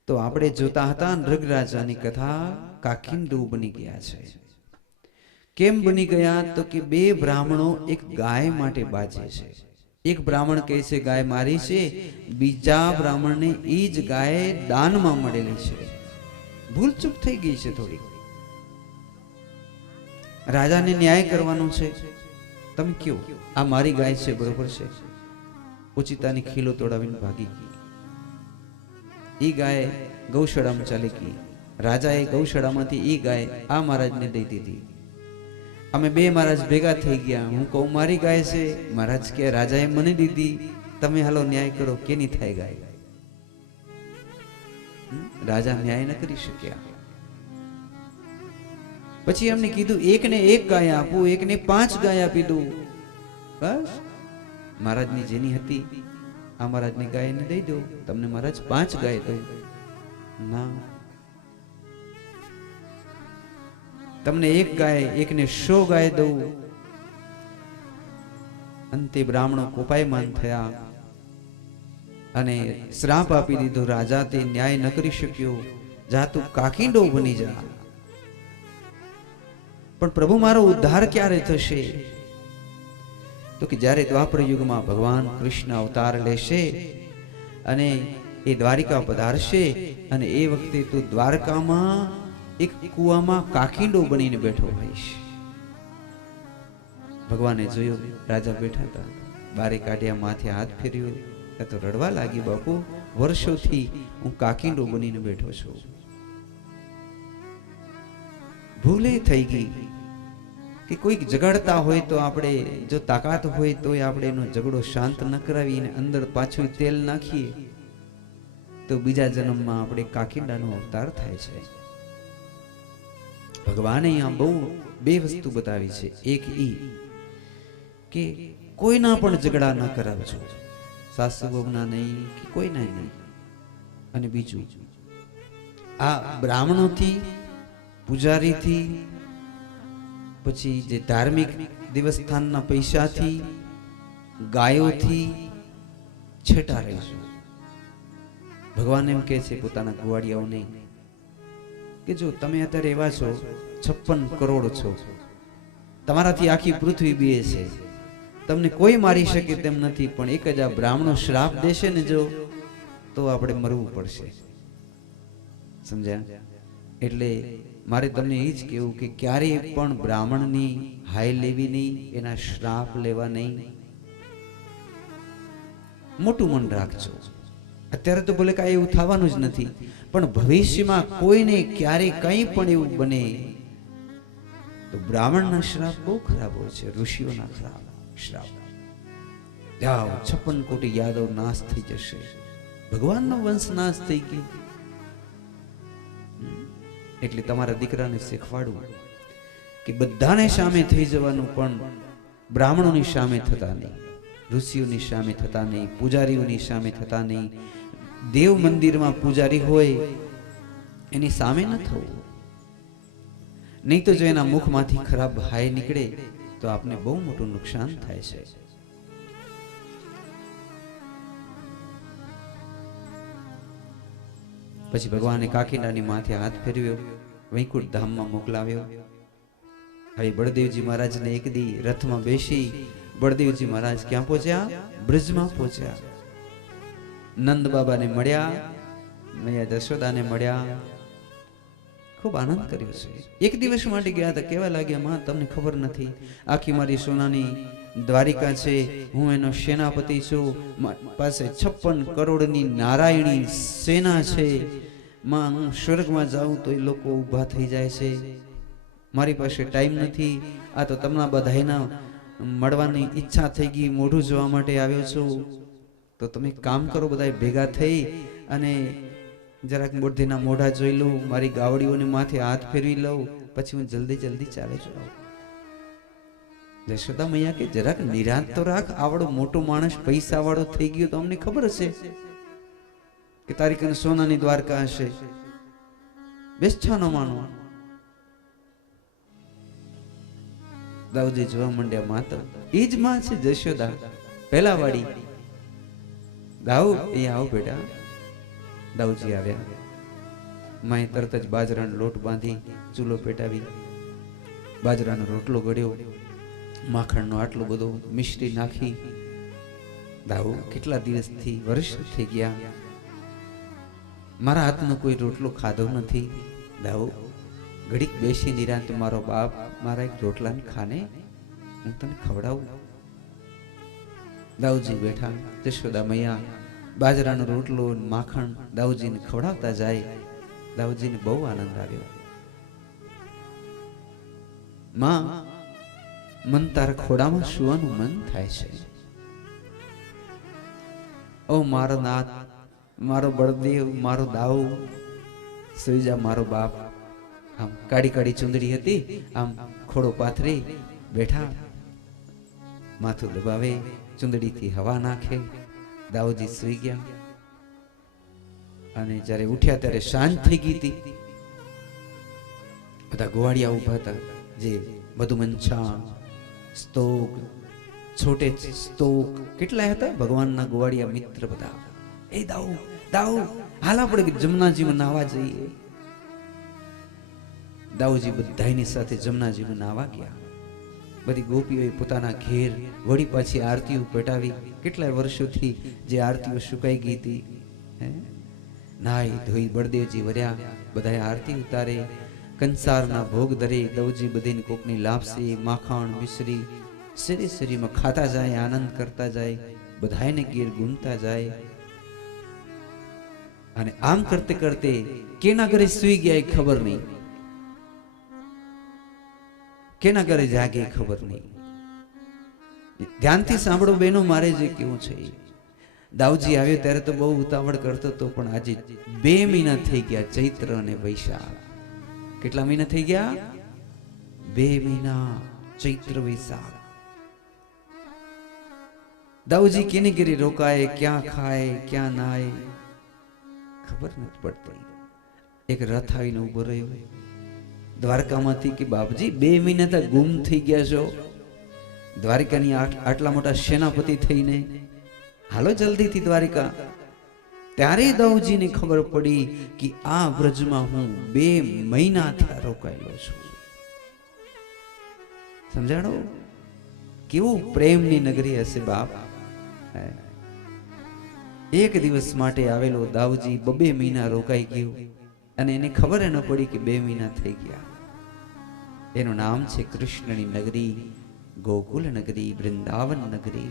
તો આપણે જોતા હતા નૃગ રાજાની કથા. કાકિંડો બની ગયા છે. કેમ બની ગયા? તો કે બે બ્રાહ્મણો એક ગાય માટે બાજે છે. એક બ્રાહ્મણ કહે છે ગાય મારી છે, બીજા બ્રાહ્મણને એ જ ગાય દાનમાં મળેલી છે. ભૂલચૂક થઈ ગઈ છે થોડી. રાજાને ન્યાય કરવાનો છે. તમે કયો આ મારી ગાય છે, બરોબર છે. ઓચિતાની ખીલો તોડાવીને ભાગી ગઈ. એ ગાય ગૌશાળામાં ચાલી ગઈ. રાજાએ ગૌશાળામાંથી એ ગાય આ મહારાજને દઈ દીધી. અમે બે મહારાજ ભેગા થઈ ગયા. હું કહું મારી ગાય છે, મહારાજ કે રાજાએ મને દીધી, તમે હાલો ન્યાય કરો. કેની થાય ગાય? રાજા ન્યાય ન કરી શક્યા. પછી એમને કીધું એકને એક ગાય આપું, એકને 5 ગાય આપી દઉં. બસ મહારાજની જેની હતી આ મહારાજની ગાયને દઈ દો, તમને મહારાજ 5 ગાય દઉં. ના, તમને એક ગાય, એકને 100 ગાય દઉં. અંતે બ્રાહ્મણો કોપાયમાન થયા અને શ્રાપ આપી દીધો. રાજા તે ન્યાય ન કરી શક્યો. જા તું કાકિંડો બની જા. પણ પ્રભુ મારો ઉદ્ધાર ક્યારે થશે? તો કે જ્યારે દ્વાપર યુગમાં ભગવાન કૃષ્ણ અવતાર લેશે અને એ દ્વારિકા પધારશે, અને એ વખતે તું દ્વારકામાં એક કુવામાં કાકિંડો બનીને બેઠો હોઈશ. ભગવાને જોયું રાજા બેઠા હતા, બારે કાઢ્યા, માથે હાથ ફેર્યો, તો રડવા લાગી. બાપુ વર્ષોથી હું કાકિંડો બનીને બેઠો છું. ભૂલે થઈ ગઈ કે કોઈક ઝઘડતા હોય તો આપણે જો તાકાત હોય તો આપણે એનો ઝઘડો શાંત ન કરાવીને અંદર પાછું તેલ નાખીએ તો બીજા જન્મમાં આપણે કાકિંડાનો અવતાર થાય છે. ભગવાને અહીંયા બહુ બે વસ્તુ બતાવી છે. એક ઈ કે કોઈના પણ ઝઘડા ન કરાવજો, સાસુ બહુના નહીં કે કોઈના નહીં. અને બીજું આ બ્રાહ્મણોથી, પૂજારીથી, પછી જે ધાર્મિક દેવસ્થાનના પૈસાથી, ગાયોથી છેટા રહેજો. ભગવાન એમ કહે છે પોતાના ગુવાડિયાઓને કે જો તમે અત્યારે એવા છો, 56 કરોડ છો, તમારાથી આખી પૃથ્વી બીએ છે, તમને કોઈ મારી શકે તેમ નથી, પણ એક જ આ બ્રાહ્મણો શ્રાપ દેશે ને જો, તો આપણે મરવું પડશે. સમજ્યા? એટલે મારે તમને એ જ કહેવું કે ક્યારેય પણ બ્રાહ્મણની હાય લેવી નહીં, એના શ્રાપ લેવા નહીં. મોટું મન રાખજો. અત્યારે તો ભલે કાંઈ એવું થવાનું જ નથી, પણ ભવિષ્યમાં કોઈને ક્યારે કંઈ પણ એવું બને તો બ્રાહ્મણના શ્રાપ બહુ ખરાબ હોય છે, ઋષિઓના ખરાબ શ્રાપ. જાઓ 56 કોટી યાદવ નાશ થઈ જશે. ભગવાનનો વંશ નાશ થઈ ગયો. એટલે તમારા દીકરાને શીખવાડવું કે બધાને સામે થઈ જવાનું, પણ બ્રાહ્મણોની સામે થતા નહીં, ઋષિઓની સામે થતા નહીં, પૂજારીઓની સામે થતા નહીં. દેવ મંદિરમાં પૂજારી હોય એની સામે ન થવું. નહીં તો જો એના મુખમાંથી ખરાબ હાય નીકળે તો આપને બહુ મોટું નુકસાન થાય છે. પછી ભગવાને કાકિંડાની માથે હાથ ફેરવ્યો, વૈકુંઠ ધામમાં મોકલાવ્યો. હવે બળદેવજી મહારાજને એક દી રથમાં બેસી બળદેવજી મહારાજ ક્યાં પહોંચ્યા? બ્રજમાં પહોંચ્યા. નંદ બાબાને મળ્યા, મૈયા જશોદાને મળ્યા, ખૂબ આનંદ કર્યો છે. એક દિવસ માટે ગયા હતા, કેવા લાગ્યા, માં તમને ખબર નથી, આખી મારી સોનાની દ્વારિકા છે, હું એનો સેનાપતિ છું, મારી પાસે 56 કરોડની નારાયણી સેના છે. માં હું સ્વર્ગમાં જાઉં તો એ લોકો ઊભા થઈ જાય છે. મારી પાસે ટાઈમ નથી. આ તો તમને બધાયના મળવાની ઈચ્છા થઈ ગઈ, મોઢું જોવા માટે આવ્યો છું. તો તમે કામ કરો, બધા ભેગા થઈ અને જરાક બુદ્ધિના મોઢા જોઈ લઉં, મારી ગાવડીઓને માથે હાથ ફેરવી લઉં, પછી હું જલ્દી જલ્દી ચાલે જાઉં. જશોદા મૈયા કે જરાક નિરાંત તો રાખ. આવડો મોટો માણસ પૈસા વાળો થઈ ગયો તો અમને ખબર હશે કે તારી કને સોનાની દ્વારકા હશે. બેસ્છા ન માનો. દાઉજી જોવા માંડ્યા માતા, એ જ માં છે જશોદા, પહેલા વાળી. દાઉ એ આવો બેટા. દાઉજી આવ્યા. માએ તરત જ બાજરાનો લોટ બાંધી ચૂલો પેટાવી, બાજરાનો રોટલો ઘડ્યો, માખણનો આટલો બધો મિશ્રી નાખી. દાઉ કેટલા દિવસથી, વર્ષ થઈ ગયા, મારા હાથનો કોઈ રોટલો ખાધો નથી. દાઉ ઘડીક બેસી નિરાંત મારો બાપ મારા એક રોટલાને ખાને, હું તને ખવડાવું. દાઉજી બેઠા. જશોદા મૈયા બાજરાનો રોટલો માખણ દાઉજીને ખવડાવતા જાય. દાઉજીને બહુ આનંદ આવ્યો. માં, મન તારા ખોડામાં સુવાનું મન થાય છે. ઓ મારો નાથ, મારો બળદેવ, મારો દાઉ, સુઈ જા મારો બાપ. આમ કાળી કાળી ચુંદડી હતી, આમ ખોડો પાથરી બેઠા, માથું દબાવે, ચુંદડીથી હવા નાખે. દાઉજી સુઈ ગયા. અને જ્યારે ઉઠ્યા ત્યારે સાંજ થઈ ગઈ હતી. બધા ગોવાળિયા ઉભા હતા, જે મધુમંછા, સ્તોક, છોટે સ્તોક, કેટલા હતા ભગવાનના ગોવાળિયા મિત્ર બધા. એ દાઉ દાઉ હાલ આપણે જમનાજીમાં નાવા જઈએ. દાઉજી બધાની સાથે જમનાજીમાં નાવા ગયા. બધી ગોપીઓએ પોતાના ઘેર વળી પાછી આરતીઓ પેટાવી. કેટલાય વર્ષોથી જે આરતીઓ સુકાઈ ગઈ હતી, નાઈ ધોઈ બળદેવજી વર્યા, બધાએ આરતી ઉતારે, કંસારના ભોગ ધરે. દઉજી બધીને કોકની લાપસી, માખણ, મિશ્રી શેરી શેરીમાં ખાતા જાય, આનંદ કરતા જાય, બધાને ગીર ગુમતા જાય. અને આમ કરતે કરતે કેના ઘરે સુઈ ગયા એ ખબર નહીં, કેના ઘરે જાગે ખબર નહીં. ધ્યાનથી સાંભળો બહેનો, મારે જે કેવું છે. દાઉજી આવ્યો ત્યારે તો બહુ ઉતાવળ કરતો હતો, પણ આજે 2 મહિના થઈ ગયા, ચૈત્ર અને વૈશાખ. કેટલા મહિના થઈ ગયા? 2 મહિના, ચૈત્ર વૈશાખ. દાઉજી કેની ઘરે રોકાય, ક્યાં ખાય, ક્યાં નાય, ખબર નથી પડતી. એક રથ આવીને ઉભો રહ્યો દ્વારકામાંથી કે બાપજી 2 મહિના તો ગુમ થઈ ગયા છો, દ્વારિકાની આટલા મોટા સેનાપતિ થઈને હાલો જલ્દીથી દ્વારિકા. ત્યારે દાઉજીને ખબર પડી કે આ વ્રજમાં હું 2 મહિનાથી રોકાયેલો છું. સમજાણો? કેવું પ્રેમની નગરી હશે બાપ. એક દિવસ માટે આવેલો દાઉજી 2 મહિના રોકાઈ ગયો અને એને ખબર ન પડી કે 2 મહિના થઈ ગયા. એનું નામ છે કૃષ્ણની નગરી, ગોકુલ નગરી, વૃંદાવન નગરી.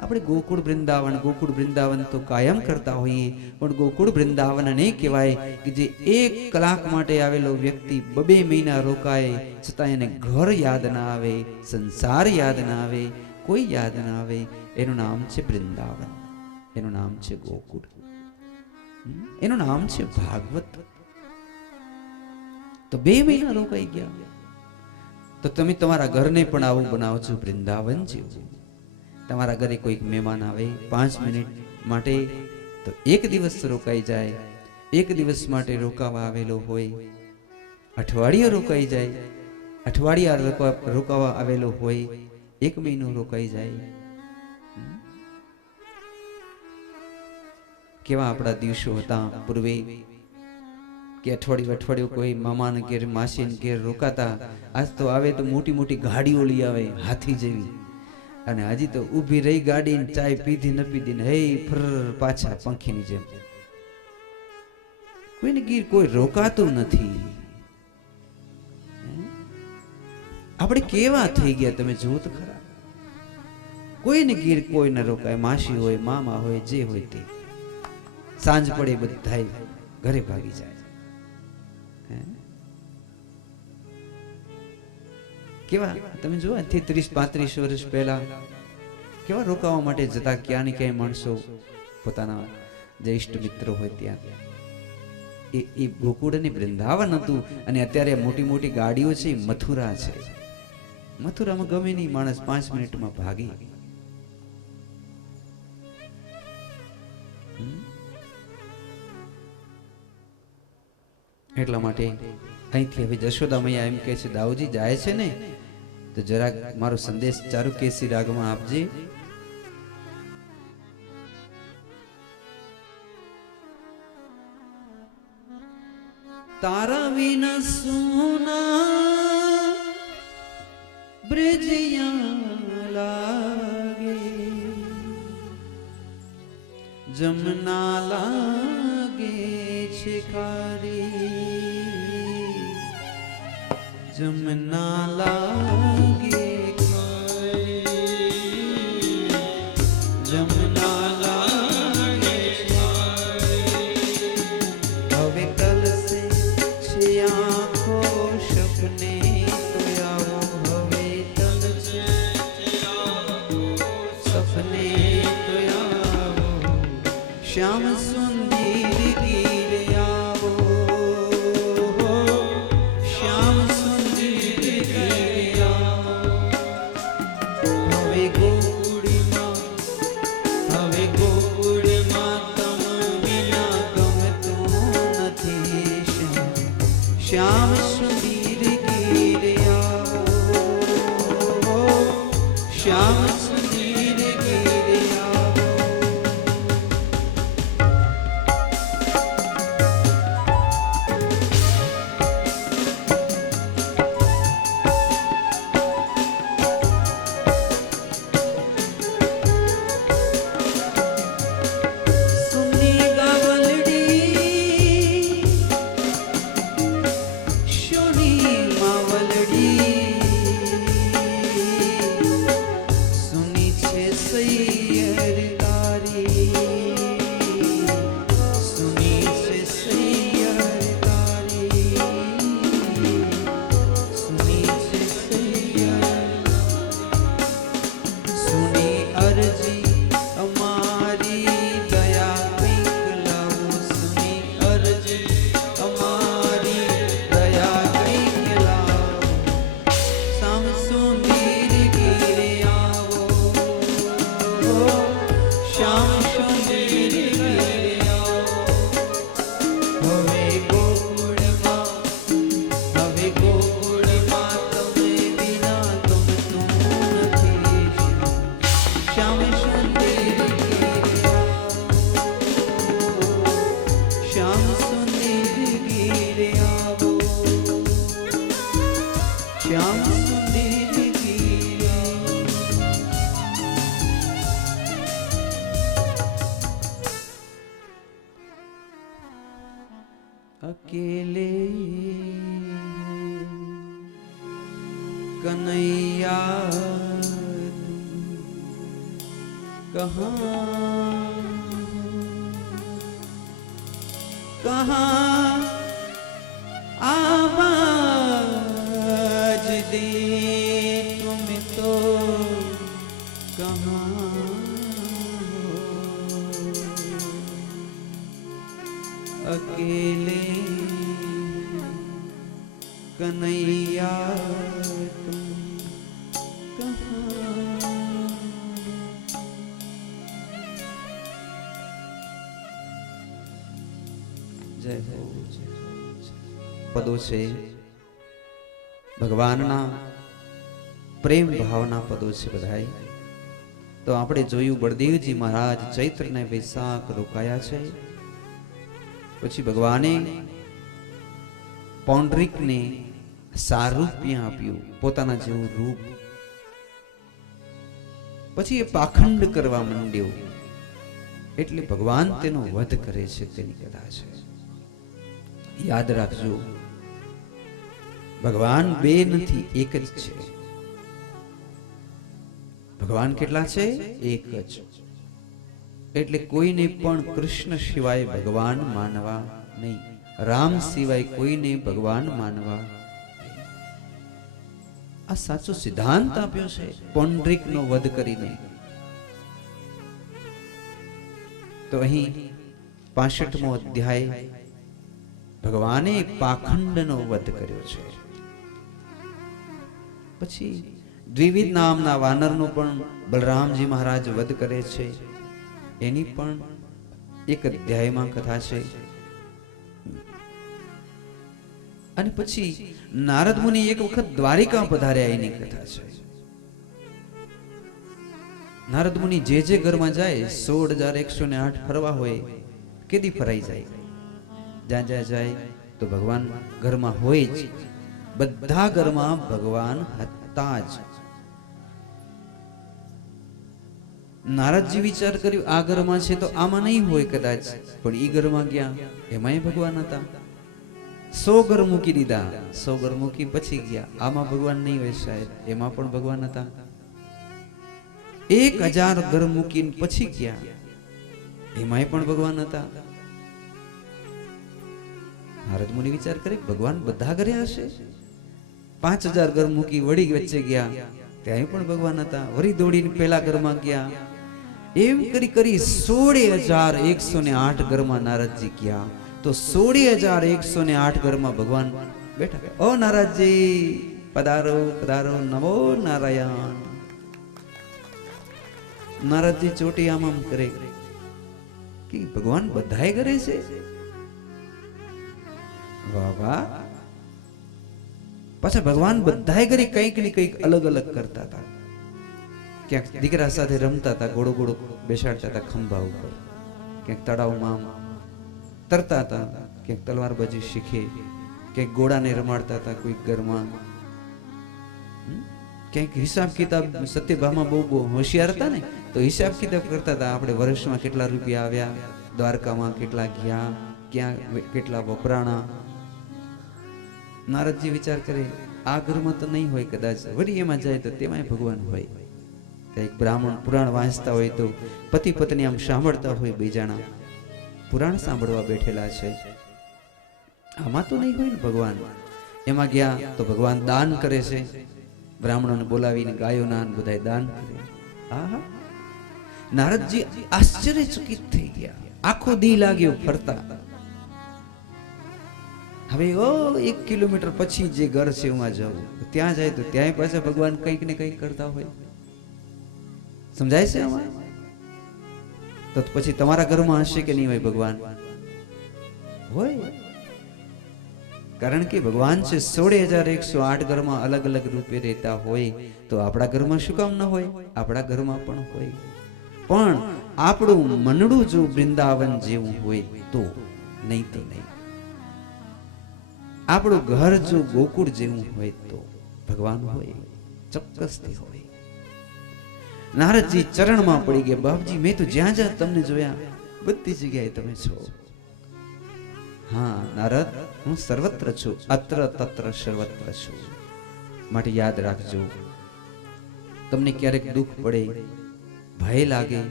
આપણે ગોકુળ વૃંદાવન તો કાયમ કરતા હોઈએ, પણ ગોકુળ વૃંદાવન ને કહેવાય કે જે 1 કલાક માટે આવેલો વ્યક્તિ 2 મહિના રોકાય છતાં એને ઘર યાદ ના આવે, સંસાર યાદ ના આવે, કોઈ યાદ ના આવે. એનું નામ છે વૃંદાવન, એનું નામ છે ગોકુળ, એનું નામ છે ભાગવત. તો 2 મહિના રોકાઈ ગયા. તો તમે તમારા ઘરને પણ આવું બનાવજો વૃંદાવન જેવું. તમારા ઘરે કોઈક મહેમાન આવે 5 મિનિટ માટે તો 1 દિવસ રોકાઈ જાય. 1 દિવસ માટે રોકાવા આવેલો હોય, અઠવાડિયે રોકાઈ જાય. અઠવાડિયા રોકાવા આવેલો હોય, 1 મહિનો રોકાઈ જાય. કેવા આપણા દિવસો હતા પૂર્વે કે અઠવાડિયું કોઈ મામાને ઘેર, માસીને ઘેર રોકાતા. આજ તો આવે તો મોટી મોટી ગાડીઓ લઈ આવે, હાથી જેવી. અને હજી તો ઊભી રહી ગાડી, ચાય પીધી ન પીધી ને હે ફર પાછા પંખીની જેમ. કોઈને ગીર કોઈ રોકાતું નથી. આપણે કેવા થઈ ગયા તમે જુઓ તો ખરા. કોઈને ગીર કોઈ ન રોકાય, માસી હોય, મામા હોય, જે હોય તે. સાંજ પડે બધાય ઘરે ભાગી જાય. હે? કેવા તમે જુઓ, આજથી 30-35 વર્ષ પહેલા કેવા રોકાવા માટે જતા, ક્યાં ને ક્યાંય માણસો પોતાના જે ઈષ્ટ મિત્રો હોય ત્યાં. એ ગોકુળ અને વૃંદાવન હતું. અને અત્યારે મોટી મોટી ગાડીઓ છે, મથુરા છે. મથુરામાં ગમે નહીં, માણસ 5 મિનિટમાં ભાગી. એટલા માટે અહીંથી હવે જશોદા મૈયા એમ કહે છે, દાઉજી જાય છે ને તો જરાક મારો સંદેશ ચારુકેસી રાગમાં આપજે. તારા વિના સોના બ્રિજિયા લાગે, જમના લાગે છે ખારી, જમના લાગે ખારી, જમના લાગે ખારી. હવે કલસે છે આંખો સપને તો આવો, હવે કલસે સપને તો આવો, શ્યામ સુંદર ગીરે આવો, શ્યામ સુંદર ગીરે આવો. હવે ગોકુળમાં તમ વિના ગમતું નથી, શ્યામ સુંદર ગીરે આવો, શ્યામ સુંદર ગીરે આવો. સુની ગાવલડી, શોની માવલડી, સુની છે સૈયર તારી, સુની છે સૈયર તારી, સુની છે સૈયર. સુની અરજી અમારી દયા કંઈક લાવો, સુની અરજી અમારી દયા કંઈક લાવો. શ્યામ સુંદર ગીરે આવો, શ્યામ સુંદર ગીરે આવો. હવે ગોકુળમાં તમે વિના ગમતું નથી, શ્યામ સુંદર ગીરે આવો, શ્યામ સુંદર ગીરે આવો, શ્યામ સુંદર ગીરે. अकेले कन्हैया कहाँ कहाँ आवाज दे तुम तो कहाँ हो अकेले कन्हैया तुम कहाँ. જય હો પદો છે ભગવાનના પ્રેમ ભાવના પદો છે બધાય. તો આપણે જોયું બળદેવજી મહારાજ ચૈત્ર ને વૈશાખ રોકાયા છે. પછી ભગવાને પૌંડરીકને સારૂપ્ય આપ્યું, પોતાના જેવું રૂપ. પછી એ પાખંડ કરવા માંડ્યો, એટલે ભગવાન તેનો વધ કરે છે. તેની કથા છે. યાદ રાખજો, ભગવાન બે નથી, એક જ છે. ભગવાન કેટલા છે? એક જ. એટલે કોઈને પણ કૃષ્ણ સિવાય ભગવાન માનવા નહીં, રામ સિવાય કોઈને ભગવાન માનવા. આ સાચો સિદ્ધાંત આપ્યો છે પૌંડરીકનો વધ કરીને. તો અહીં 65મો અધ્યાય ભગવાને પાખંડનો વધ કર્યો છે. પછી દ્વિવિધ નામના વાનરનો પણ બલરામજી મહારાજ વધ કરે છે. એની પણ એક અધ્યાયમાં કથા છે. અને પછી નારદ મુનિ એક વખત દ્વારિકા પધાર્યા, એની કથા છે. નારદ મુનિ જે ઘરમાં જાય 16,108 ફરવા હોય, કેદી ફરાઈ જાય. જ્યાં જ્યાં જાય તો ભગવાન ઘરમાં હોય જ. બધા ઘરમાં ભગવાન હતા જ. નારદજી વિચાર કર્યું આ ઘરમાં છે તો આમાં નહીં હોય કદાચ, પણ ઈ ઘરમાં ગયા એમાંય ભગવાન હતા. 100 ઘર મૂકી દીધા, 100 ઘર મૂકી પછી ગયા આમાં ભગવાન નહીં હોય સાહેબ, એમાં પણ ભગવાન હતા. 1000 ઘર મૂકીને પછી ગયા એમાંય પણ ભગવાન હતા. નારદ મુનિ વિચાર કરે ભગવાન બધા ઘરે હશે. 5000 ઘર મૂકી વળી વચ્ચે ગયા, ત્યાં પણ ભગવાન હતા. વળી દોડીને પેલા ઘરમાં ગયા. એમ કરી કરી 16,108 ઘરમાં નારદજી ગયા. તો 16,108 ઘરમાં ભગવાન બેઠા. ઓ નારદજી પધારો પધારો, નમો નારાયણ. નારદજી ચોટી આમ કરે કે ભગવાન બધાય ઘરે છે. વાહ વાહ. પાછા ભગવાન બધાય ઘરે કંઈક ને કંઈક અલગ અલગ કરતા હતા. ક્યાંક દીકરા સાથે રમતા હતા, ઘોડો ઘોડો બેસાડતા હતા ખંભા ઉપર, ક્યાંક તળાવમાં તરતા હતા, ક્યાંક તલવારબાજી શીખે, ક્યાંક ઘોડાને રમાડતા હતા કોઈક ઘરમાં, ક્યાંક હિસાબ કિતાબ. સત્યભામા બહુ હોશિયાર હતા ને, તો હિસાબ કિતાબ કરતા હતા. આપણે વર્ષમાં કેટલા રૂપિયા આવ્યા, દ્વારકામાં કેટલા ગયા, ક્યાં કેટલા વપરાણા. નારદજી વિચાર કરે આ ઘરમાં તો નહીં હોય કદાચ, વળી એમાં જાય તો તેમાંય ભગવાન હોય. એક બ્રાહ્મણ પુરાણ વાંચતા હોય તો પતિ પત્ની આમ સાંભળતા હોય, બે જણા પુરાણ સાંભળવા બેઠેલા છે, આમાં તો નહીં હોય ને ભગવાન. એમાં ગયા તો ભગવાન દાન કરે છે. બ્રાહ્મણોને બોલાવીને ગાયોના બધાય દાન કરે. આહા. નારદજી આશ્ચર્યચકિત થઈ ગયા. આખો દી લાગ્યો ફરતા. હવે 1 કિલોમીટર પછી જે ઘર છે એમાં જવું, ત્યાં જાય તો ત્યાંય પાછા ભગવાન કંઈક ને કંઈક કરતા હોય. સમજાય છે આમાં? તો પછી તમારા ઘરમાં હશે કે નહીં હોય ભગવાન? હોય. કારણ કે ભગવાન છે 16,108 ઘરમાં અલગ અલગ રૂપે રહેતા હોય, તો આપણા ઘરમાં શું કામ ન હોય? આપણા ઘરમાં પણ હોય. પણ આપણું મનડું જો વૃંદાવન જેવું હોય તો, નહીં તો નહીં. આપણું ઘર જો ગોકુળ જેવું હોય તો ભગવાન હોય, ચોક્કસથી હોય. નારદજી ચરણમાં પડી ગયા. બાપજી મેં તો જ્યાં જ્યાં તમને જોયા બધી જગ્યાએ તમે છો. હા નારદ, હું સર્વત્ર છું, અત્ર તત્ર સર્વત્ર છું. માટે યાદ રાખજો, તમને ક્યારેક દુઃખ પડે, ભય લાગે,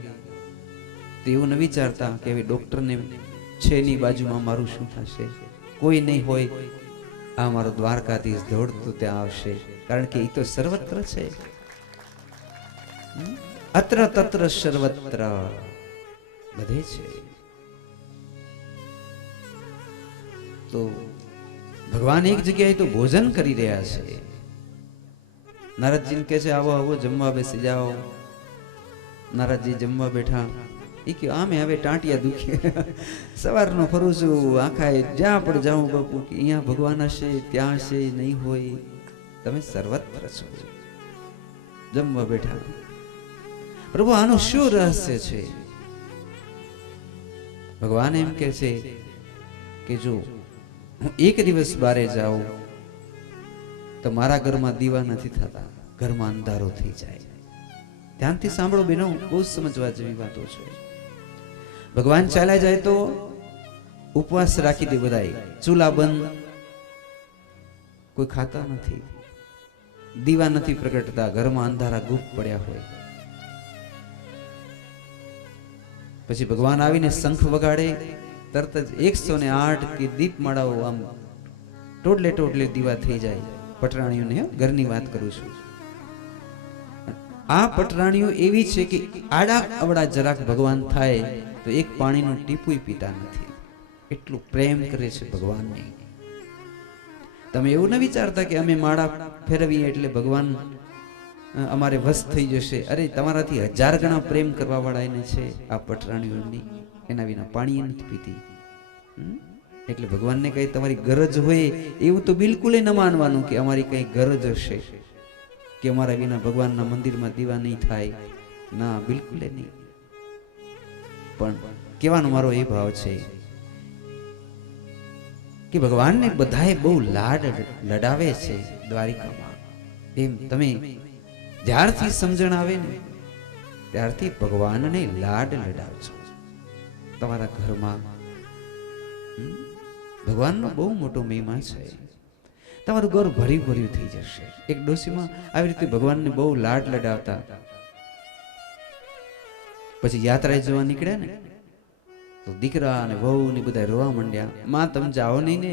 તેવું ન વિચારતા કે હવે ડોક્ટરને છે ની બાજુમાં મારું શું થશે. કોઈ નહીં હોય, આ મારો દ્વારકાધીશ દોડતો ત્યાં આવશે, કારણ કે એ તો સર્વત્ર છે. અત્ર તત્ર સર્વત્ર બધે છે. તો ભગવાન એક જગ્યાએ તો ભોજન કરી રહ્યા છે. નારદજી કહે છે આવો આવો જમવા બેસી જાઓ. નારદજી જમવા બેઠા. એ કે આમે હવે ટાંટિયા દુખે, સવારનો ફરું છું આખા, જ્યાં પણ જાઉં બાપુ કે અહીંયા ભગવાન હશે, ત્યાં હશે, નહીં હોય. તમે સર્વત્ર છો. જમવા બેઠા. પ્રભુ આનું શું રહસ્ય છે? ભગવાન એમ કહે છે કે જો હું એક દિવસ બારે જાઉં તો મારા ઘરમાં દીવા નથી થતા, ઘરમાં અંધારો થઈ જાય. ધ્યાનથી સાંભળો બેનો, બહુ સમજવા જેવી વાતો છે. ભગવાન ચાલ્યા જાય તો ઉપવાસ રાખી દે બધાય, ચૂલા બંધ, કોઈ ખાતા નથી, દીવા નથી પ્રગટતા, ઘરમાં અંધારા ગુપ્ત પડ્યા હોય. પછી ભગવાન આવીને શંખ વગાડે, તરત જ 108 કે દીપમાળાઓ આમ ટોડલે દીવા થઈ જાય. પટરાણીઓને ઘરની વાત કરું છું. આ પટરાણીઓ એવી છે કે આડા અવડા જરાક ભગવાન થાય તો એક પાણીનું ટીપું પીતા નથી, એટલું પ્રેમ કરે છે ભગવાનને. તમે એવું ન વિચારતા કે અમે માળા ફેરવીએ એટલે ભગવાન અમારે વશ થઈ જશે. અરે તમારાથી 1000 ગણા પ્રેમ કરવા વાળા એને છે આ પટરાણીઓની. એના વિના પાણી નથી પીતી. એટલે ભગવાનને કઈ તમારી ગરજ હોય એવું તો બિલકુલ ન માનવાનું કે અમારી કઈ ગરજ હશે કે અમારા વિના ભગવાનના મંદિરમાં દીવા નહીં થાય. ના, બિલકુલ નહીં. પણ કહેવાનો મારો એ ભાવ છે કે ભગવાનને બધાએ બહુ લાડ લડાવે છે દ્વારિકામાં. એમ તમે જ્યારથી સમજણ આવે ને ત્યારથી ભગવાનને લાડ લડાવજો તમારા ઘરમાં. ભગવાનનો બહુ મોટો મહિમા છે. તમારું ઘર ભર્યું થઈ જશે. એક ડોશીમાં આવી રીતે ભગવાનને બહુ લાડ લડાવતા. પછી યાત્રાએ જવા નીકળ્યા ને તો દીકરા અને વહુ ને બધા રોવા માંડ્યા. માં તમે જાઓ નહીં ને,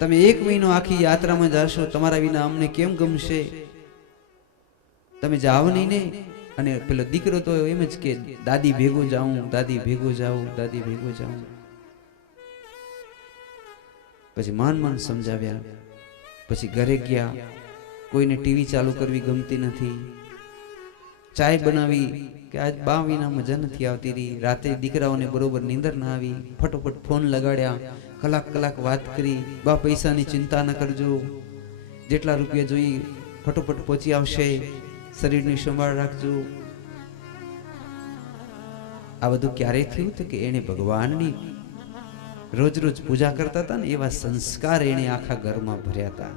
તમે 1 મહિનો આખી યાત્રામાં જાશો, તમારા વિના અમને કેમ ગમશે? તમે જાઓ નહીં ને. અને પેલો દીકરો તો એમ જ કે દાદી ભેગો જાઉં, દાદી ભેગો જાઉં, દાદી ભેગો જાઉં. પછી માન સમજાવ્યા. પછી ઘરે ગયા. કોઈને ટીવી ચાલુ કરવી ગમતી નથી, ચાય બનાવી કે આજ બા વિના મજા નથી આવતી રહી. રાતે દીકરાઓને બરોબર નીંદર ના આવી, ફટોફટ ફોન લગાડ્યા, કલાક વાત કરી. બા પૈસાની ચિંતા ન કરજો, જેટલા રૂપિયા જોઈએ ફટોફટ પહોંચી આવશે, શરીરની સંભાળ રાખજો. આ બધું ક્યારે થયું તો કે એને ભગવાનની રોજ પૂજા કરતા હતા ને એવા સંસ્કાર એને આખા ઘરમાં ભર્યા હતા.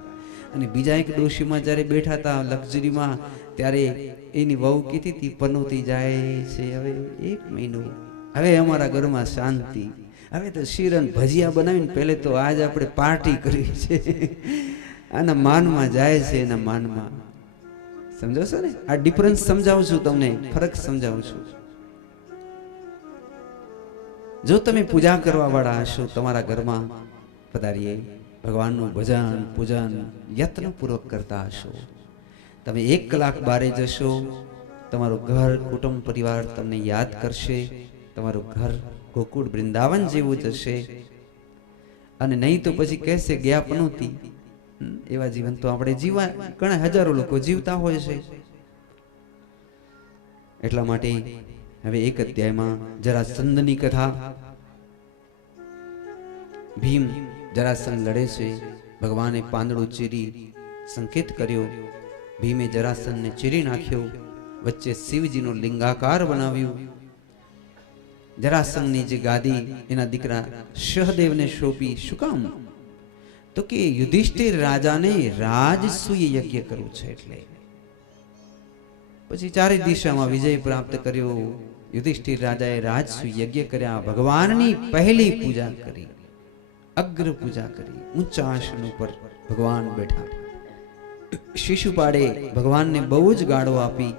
અને બીજા એક ડોશીમાં જ્યારે બેઠા હતા લક્ઝરીમાં, ત્યારે એની વહુ કીધી હતી પનોતી જાય છે હવે 1 મહિનો, હવે અમારા ઘરમાં શાંતિ, હવે તો શીરન ભજીયા બનાવીને પહેલે તો આજ આપણે પાર્ટી કરી છે. આના માનમાં જાય છે, એના માનમાં. સમજો છો ને? આ ડિફરન્સ સમજાવું છું તમને, ફરક સમજાવું છું. જો તમે પૂજા કરવા વાળા હશો, તમારા ઘરમાં પધારીએ ભગવાનનું ભજન પૂજન યત્નપૂર્વક કરતા હશો, તમે 1 કલાક બારે જશો, તમારું ઘર કુટુંબ પરિવાર તમને યાદ કરશે. તમારું ઘર ગોકુળ વૃંદાવન જેવું જશે. અને નહીં તો પછી કહેશે ગયા પનોતી. એવા જીવન તો આપણે જીવા ઘણા હજારો લોકો જીવતા હોય છે. એટલા માટે હવે 1 અધ્યાયમાં જરાસંધની કથા. ભીમ જરાસંધ લડે છે. ભગવાને પાંદડું ચીરી સંકેત કર્યો. ભીમે જરાસંધને ચીરી નાખ્યો. વચ્ચે શિવજીનો લિંગાકાર બનાવ્યું. જરાસંધની જે ગાદી એના દીકરા સહદેવને સોંપી. શું કામ? તો કે યુધિષ્ઠિર રાજાને રાજસૂય યજ્ઞ કરવું છે એટલે. પછી 4 દિશામાં વિજય પ્રાપ્ત કર્યો. યુધિષ્ઠિર રાજાએ રાજસૂય યજ્ઞ કર્યા. ભગવાનની પહેલી પૂજા કરી, અગ્ર પૂજા કરી. ઊંચા આસન ઉપર ભગવાન બેઠા. શિશુપાળે ભગવાનને બહુ જ ગાળો આપી.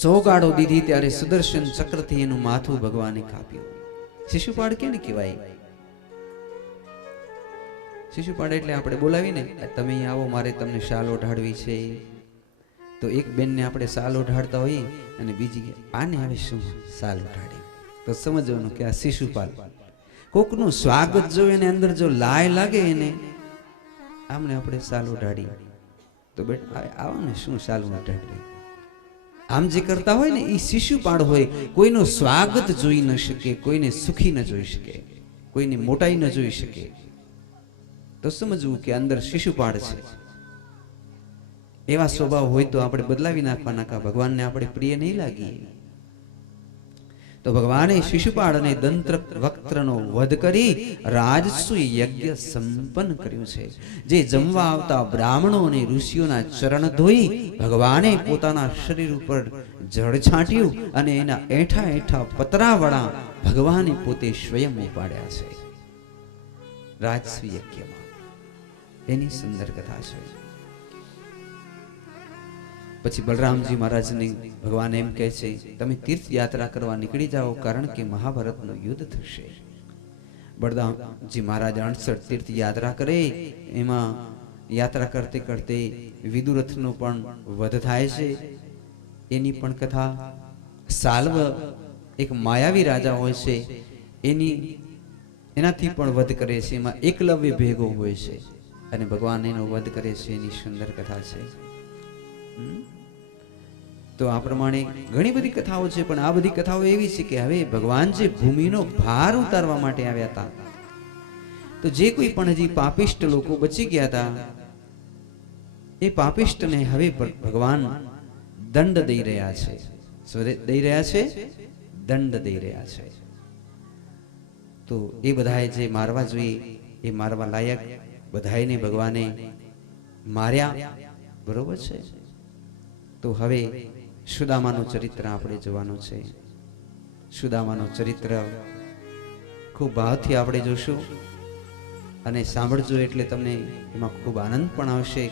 100 ગાળો દીધી. ત્યારે સુદર્શન ચક્રથી એનું માથું ભગવાને કાપ્યું. શિશુપાળ કેને કહેવાય? શિશુપાળ એટલે આપણે બોલાવીને તમે અહીં આવો, મારે તમને શાલ ઓઢાડવી છે. તો એક બેનને આપણે શાલ ઓઢાડતા હોઈએ અને બીજી આને હવે શું શાલ ઓઢાડી, તો સમજવાનું કે આ શિશુપાલ. કોકનું સ્વાગત જો એને અંદર જો લાય લાગે એને આમને આપણે શાલ ઓઢાડી તો બેટા આવો ને શું શાલ ઓઢાડી. આમ જે કરતા હોય ને એ શિશુપાળ હોય. કોઈનું સ્વાગત જોઈ ન શકે, કોઈને સુખી ન જોઈ શકે, કોઈની મોટાઈ ન જોઈ શકે, તો સમજવું કે અંદર શિશુપાળ છે. એવા સ્વભાવ હોય તો આપણે બદલાવી નાખવાના. ભગવાનને આપણે પ્રિય નહીં લાગીએ. તો ભગવાને શિશુપાળ અને દંત્ર વક્ત્રનો વધ કરી રાજસૂય યજ્ઞ સંપન્ન કર્યું છે. જે જમવા આવતા બ્રાહ્મણો અને ઋષિઓના ચરણ ધોઈ ભગવાને પોતાના શરીર ઉપર જળ છાંટ્યું અને એના એઠા એઠા પતરાવાળા ભગવાને પોતે સ્વયં ઉપાડ્યા છે રાજસૂય યજ્ઞમાં. એની સુંદર કથા છે. પછી બલરામજી મહારાજને ભગવાન એમ કહે છે તમે તીર્થ યાત્રા કરવા નીકળી જાઓ, કારણ કે મહાભારતનું યુદ્ધ થશે. બલરામજી મહારાજ 68 તીર્થ યાત્રા કરે. એમાં યાત્રા કરતે કરતે વિદુરથનો પણ વધ થાય છે. એની પણ કથા. સાલ્વ એક માયાવી રાજા હોય છે, એનાથી પણ વધ કરે છે. એમાં એકલવ્ય ભેગો હોય છે અને ભગવાન એનો વધ કરે છે. એની સુંદર કથા છે. તો આ પ્રમાણે ઘણી બધી કથાઓ છે, પણ આ બધી કથાઓ એવી છે કે હવે ભગવાન જે ભૂમિનો ભાર ઉતારવા માટે આવ્યા હતા, તો જે કોઈ પણ હજી પાપિષ્ટ લોકો બચી ગયા હતા, એ પાપિષ્ટને હવે ભગવાન દંડ દઈ રહ્યા છે. શું દઈ રહ્યા છે? દંડ દઈ રહ્યા છે. તો એ બધાએ જે મારવા જોઈએ એ મારવા લાયક બધાને ભગવાને માર્યા. બરોબર છે. તો હવે સુદામાનું ચરિત્ર આપણે જોવાનું છે. સુદામાનું ચરિત્ર ખૂબ ભાવથી આપણે જોશું અને સાંભળજો, એટલે તમને એમાં ખૂબ આનંદ પણ આવશે.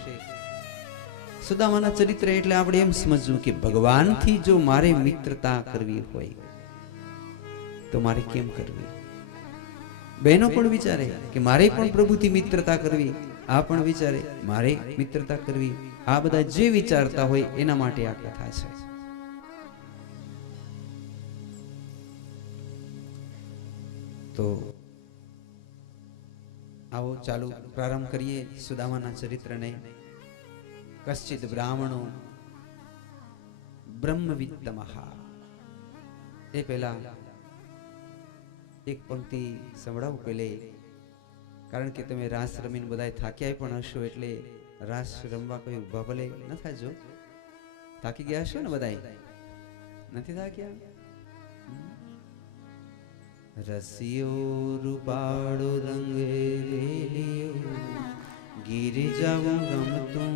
સુદામાના ચરિત્ર એટલે આપણે એમ સમજવું કે ભગવાનથી જો મારે મિત્રતા કરવી હોય તો મારે કેમ કરવી. બહેનો પણ વિચારે કે મારે પણ પ્રભુથી મિત્રતા કરવી, આ પણ વિચારે મારે મિત્રતા કરવી. આ બધા જે વિચારતા હોય એના માટે આ કથા છે. તો આવો ચાલુ પ્રારંભ કરીએ સુદામાના ચરિત્રને. કશ્ચિત બ્રાહ્મણો બ્રહ્મવિત્તમહા. એ પહેલા એક પંક્તિ સંભળાવું પેલે, કારણ કે તમે રાસ રમીને બધા થાક્યા પણ હશો, એટલે રાસ રમવા કોઈ ઉભા ભલે ન થાજો. થાકી ગયા હશો ને બધા? નથી થાક્યા? રસિયો રૂપાળો રંગ રેલિયો ગીરી જાવું ગમતું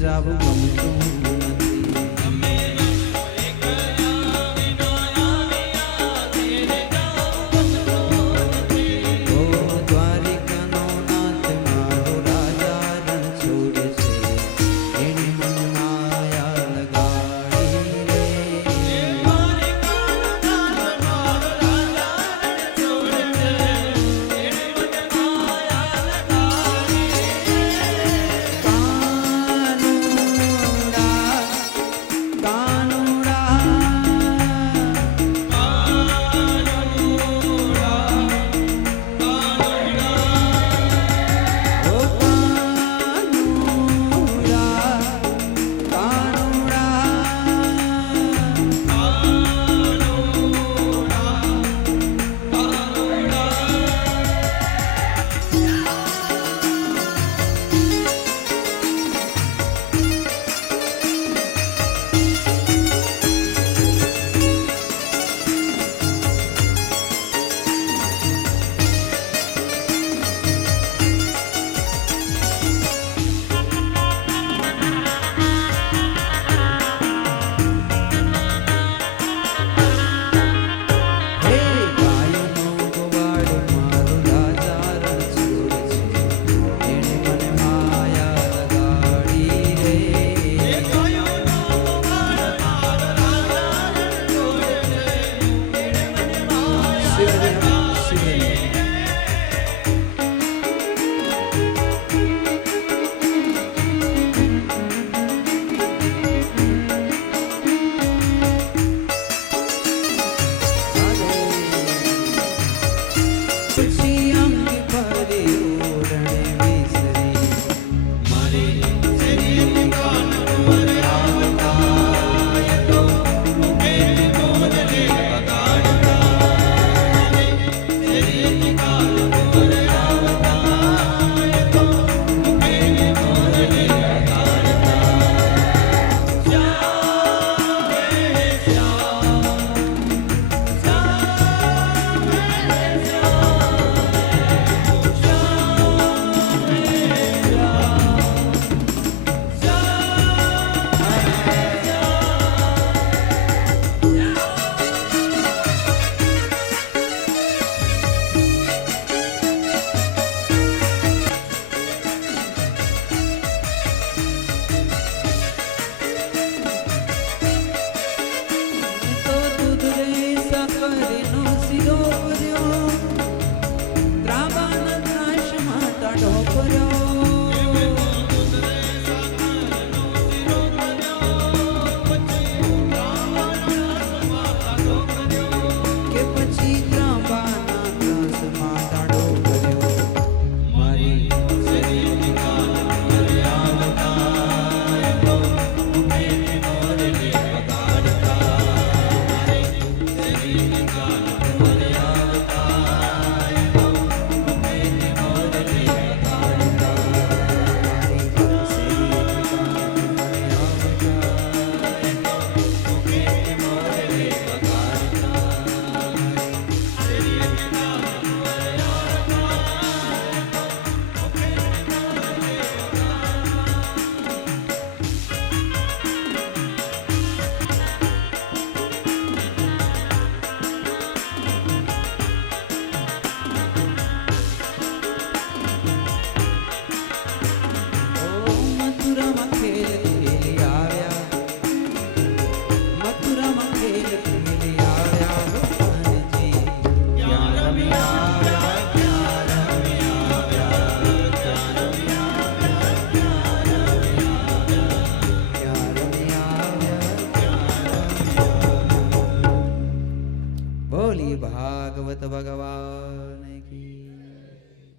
જાવ ગમતું નથી. ઓ દ્વારિકાનો નાથ મારો રાજા રણ છોડે છે, એણે મને માયા લગાડી રે.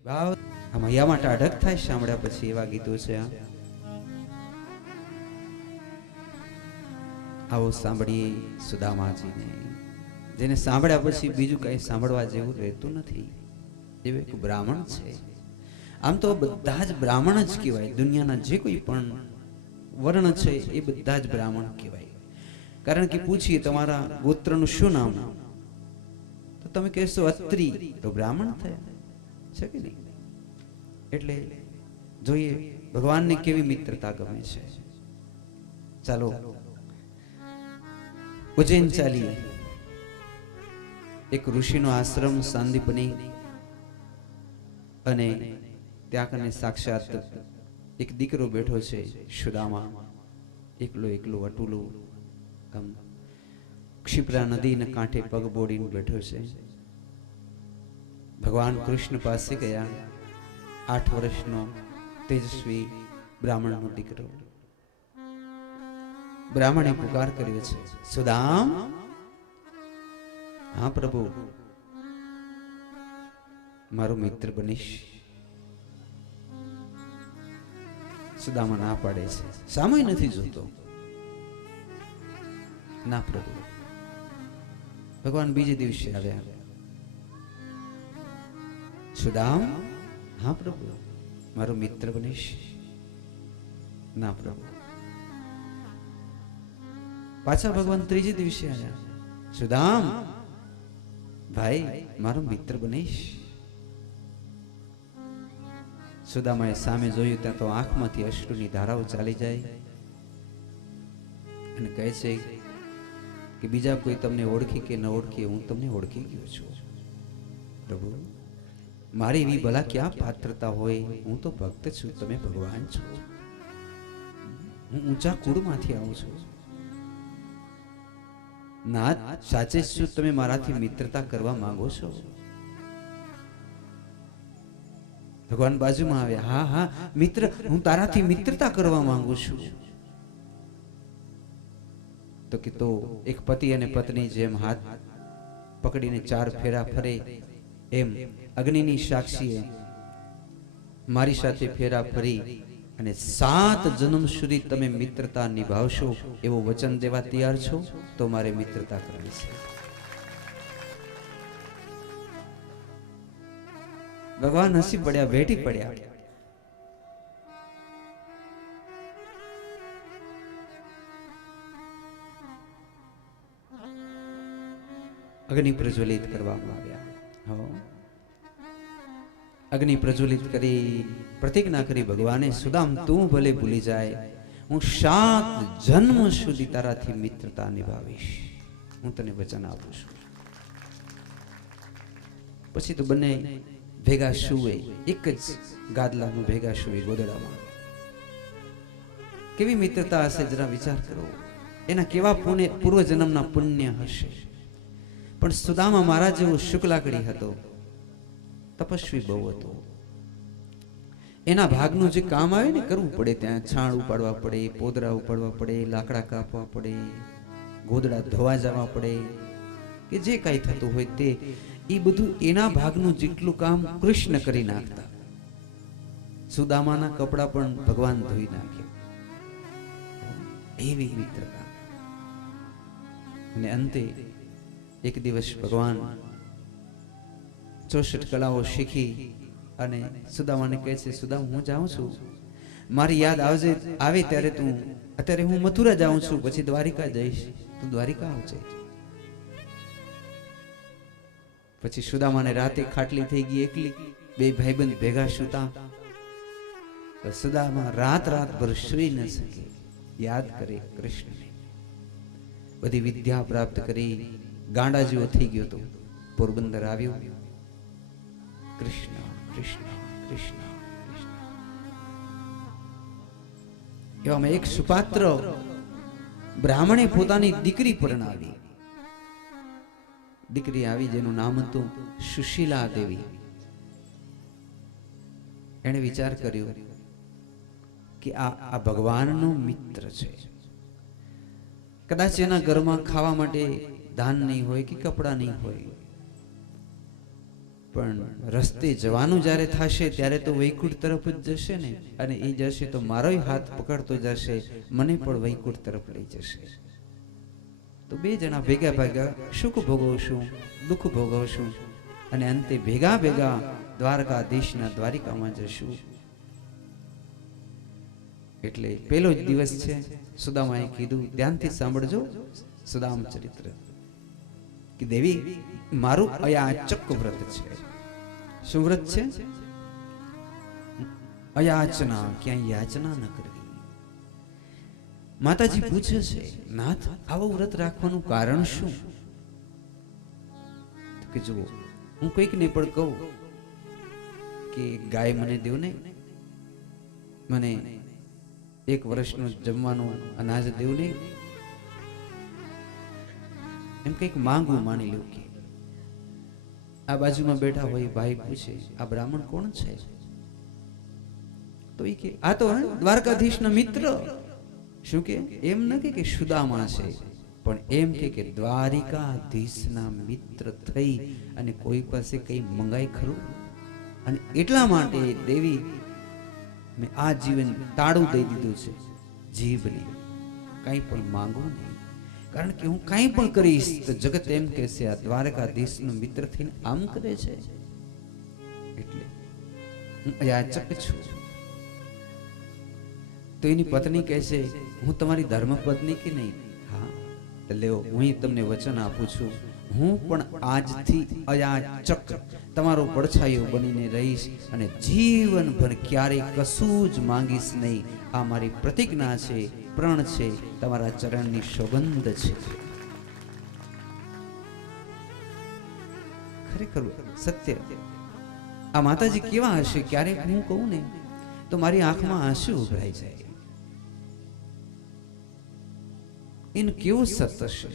ભાવ આ મૈયા માટે અડગ થાય સાંભળ્યા પછી એવા ગીતો છે. આવો સાંભળીએ સુદામાજીને, જેને સાંભળ્યા પછી બીજું કઈ સાંભળવા જેવું રહેતું નથી. જેવું એક બ્રાહ્મણ છે. આમ તો બધા જ બ્રાહ્મણ જ કહેવાય. દુનિયાના જે કોઈ પણ વર્ણ છે એ બધા જ બ્રાહ્મણ કહેવાય. કારણ કે પૂછીએ તમારા ગોત્રનું શું નામ, તો તમે કહેશો અત્રી, તો બ્રાહ્મણ થયા છે કે નહીં? એટલે જોઈએ ભગવાનને કેવી મિત્રતા ગમે છે. ચાલો ઉજ્જૈન ચાલીએ. એક ઋષિનો આશ્રમ સાંદીપની, અને ત્યાં કને સાક્ષાત એક દીકરો બેઠો છે સુદામા, એકલો અટુલું, આમ ક્ષિપ્રા નદીના કાંઠે પગ બોડીને બેઠો છે. ભગવાન કૃષ્ણ પાસે ગયા. 8 વર્ષનો તેજસ્વી બ્રાહ્મણનો દીકરો. બ્રાહ્મણે પુકાર કર્યો છે, સુદામ. હા પ્રભુ, મારો મિત્ર બનીશ. સુદામા ના પાડે છે, સામે નથી જોતો. ના પ્રભુ. ભગવાન બીજે દિવસે આવ્યા. સુદામ. હા પ્રભુ, મારો મિત્ર બનીશ. ના પ્રભુ. પાછા ભગવાન ત્રીજે દિવસે આવ્યા. સુદામ ભાઈ, મારો મિત્ર બનીશ. સુદામાએ સામે જોયું ત્યાં તો આંખમાંથી અશ્રુની ધારાઓ ચાલી જાય અને કહે છે કે બીજા કોઈ તમને ઓળખી કે ન ઓળખી, હું તમને ઓળખી ગયો છું પ્રભુ. મારી એવી ભલા ક્યાં પાત્રતા હોય? હું તો ભક્ત છું, તમે ભગવાન છો. હું ઊંચા કુળમાંથી આવું છું. નાથ, સાચે શું તમે મારાથી મિત્રતા કરવા માંગો છો? ભગવાન બાજુમાં આવ્યા. હા હા મિત્ર, હું તારાથી મિત્રતા કરવા માંગુ છું. તો કે તો એક પતિ અને પત્ની જેમ હાથ પકડીને 4 ફેરા ફરે, એમ અગ્નિની સાક્ષીએ મારી સાથે ફેરા ફરી અને 7 જન્મ સુધી તમે મિત્રતા નિભાવશો એવું વચન દેવા તૈયાર છો? તો મારે મિત્રતા કરવી છે. ભગવાન હસી પડ્યા, ભેટી પડ્યા. અગ્નિ પ્રજ્વલિત કરવામાં આવ્યા. અગ્નિ પ્રજ્વલિત કરી પ્રતિજ્ઞા કરી ભગવાને, સુદામ તું ભલે ભૂલી જાય, હું 7 જન્મ સુધી તારાથી મિત્રતા નિભાવીશ. હું તને વચન આપું છું. પછી તો બંને ભેગા સુવે, એક જ ગાદલામાં ભેગા સુવે ગોદડામાં. કેવી મિત્રતા હશે જરા વિચાર કરો. એના કેવા પૂર્વ જન્મના પુણ્ય હશે. પણ સુદામા મારા જેવો શુક્લાકડી હતો, તપસ્વી બહુ હતો. એના ભાગનું જે કામ આવે ને કરવું પડે, ત્યાં છાણ ઉપાડવા પડે, પોદરા ઉપાડવા પડે, લાકડા કાપવા પડે, ગોદડા ધોવા જવા પડે, કે જે કાંઈ થતું હોય તે, એ બધું એના ભાગનું જેટલું કામ કૃષ્ણ કરી નાખતા. સુદામાના કપડા પણ ભગવાન ધોઈ નાખ્યા. એવી મિત્રતા. અને અંતે એક દિવસ ભગવાન 64 કલાઓ શીખી અને સુદામાને કહે છે, સુદામ હું જાઉં છું, મારી યાદ આવે ત્યારે તું, અત્યારે હું મથુરા જાઉં છું, પછી દ્વારિકા જઈશ, તું દ્વારિકા આવજે. પછી સુદામાને રાતે ખાટલી થઈ ગઈ એકલી, 2 ભાઈબંધ ભેગા સૂતા. સુદામા રાત ભર સૂઈ ન શકે, યાદ કરે કૃષ્ણને. બધી વિદ્યા પ્રાપ્ત કરી, ગાંડા જેવો થઈ ગયો તો પોરબંદર આવ્યો. કૃષ્ણ કૃષ્ણ કૃષ્ણ કૃષ્ણ. એવામાં એક સુપાત્ર બ્રાહ્મણે પોતાની દીકરી પરણાવી. દીકરી આવી જેનું નામ હતું સુશીલા દેવી. એણે વિચાર કર્યો કે આ ભગવાનનો મિત્ર છે. કદાચ એના ઘરમાં ખાવા માટે ધાન નહીં હોય કે કપડાં નહીં હોય, પણ રસ્તે જવાનું જ્યારે થશે ત્યારે તો વૈકુંઠ તરફ જ જશે ને, અને એ જશે તો મારોય હાથ પકડતો જશે, મને પણ વૈકુંઠ તરફ લઈ જશે. તો 2 જણા ભેગા ભેગા સુખ ભોગવશું, દુઃખ ભોગવશું, અને અંતે ભેગા દ્વારકાધીશના દ્વારિકામાં જશું. એટલે પેલો જ દિવસ છે. સુદામાએ કીધું, ધ્યાનથી સાંભળજો સુદામ ચરિત્ર, કે દેવી મારું અયાચક વ્રત છે. શું વ્રત છે? અયાચના, ક્યાંય યાચના ન કરવી. માતાજી પૂછે છે, નાથ આવું વ્રત રાખવાનું કારણ શું? તો કે જુઓ, હું કોઈકને પણ કહું કે ગાય મને દેવ ને, મને 1 વર્ષનું જમવાનું અનાજ દેવ નહીં, એમ કંઈક માંગવું માની લ્યો. કે આ બાજુમાં બેઠા હોય ભાઈ પૂછે, આ બ્રાહ્મણ કોણ છે? તો એ કે આ તો દ્વારકાધીશના મિત્ર. શું કે? એમ નથી કે સુદામા છે, પણ એમ કે દ્વારિકાધીશના મિત્ર થઈ અને કોઈ પાસે કઈ મંગાય ખરું? અને એટલા માટે દેવી મેં આ જીવન તાળું દઈ દીધું છે, જીભને કંઈ પણ માંગવું નહીં. કારણ કે હું કંઈ પણ કરીશ તો જગત એમ કહેશે આ દ્વારકાધીશનો મિત્ર થઈને આમ કરે છે. એટલે હું યાચક છું. તો એની પત્ની કહેશે, હું તમારી ધર્મપત્ની કે નહીં? હા, તો લેવો, હું તમને વચન આપું છું, હું પણ આજથી અયાચક તમારો પડછાયો બનીને રહીશ અને જીવનભર ક્યારેય કશું જ માંગીશ નહીં. આ મારી પ્રતિજ્ઞા છે, પ્રણ છે, તમારા ચરણની સોગંદ છે. ખરેખર સત્ય. આ માતાજી કેવા હશે? ક્યારેક હું કહું ને તો મારી આંખમાં આંસુ ઉભરાઈ જાય. એનું કેવું સત હશે?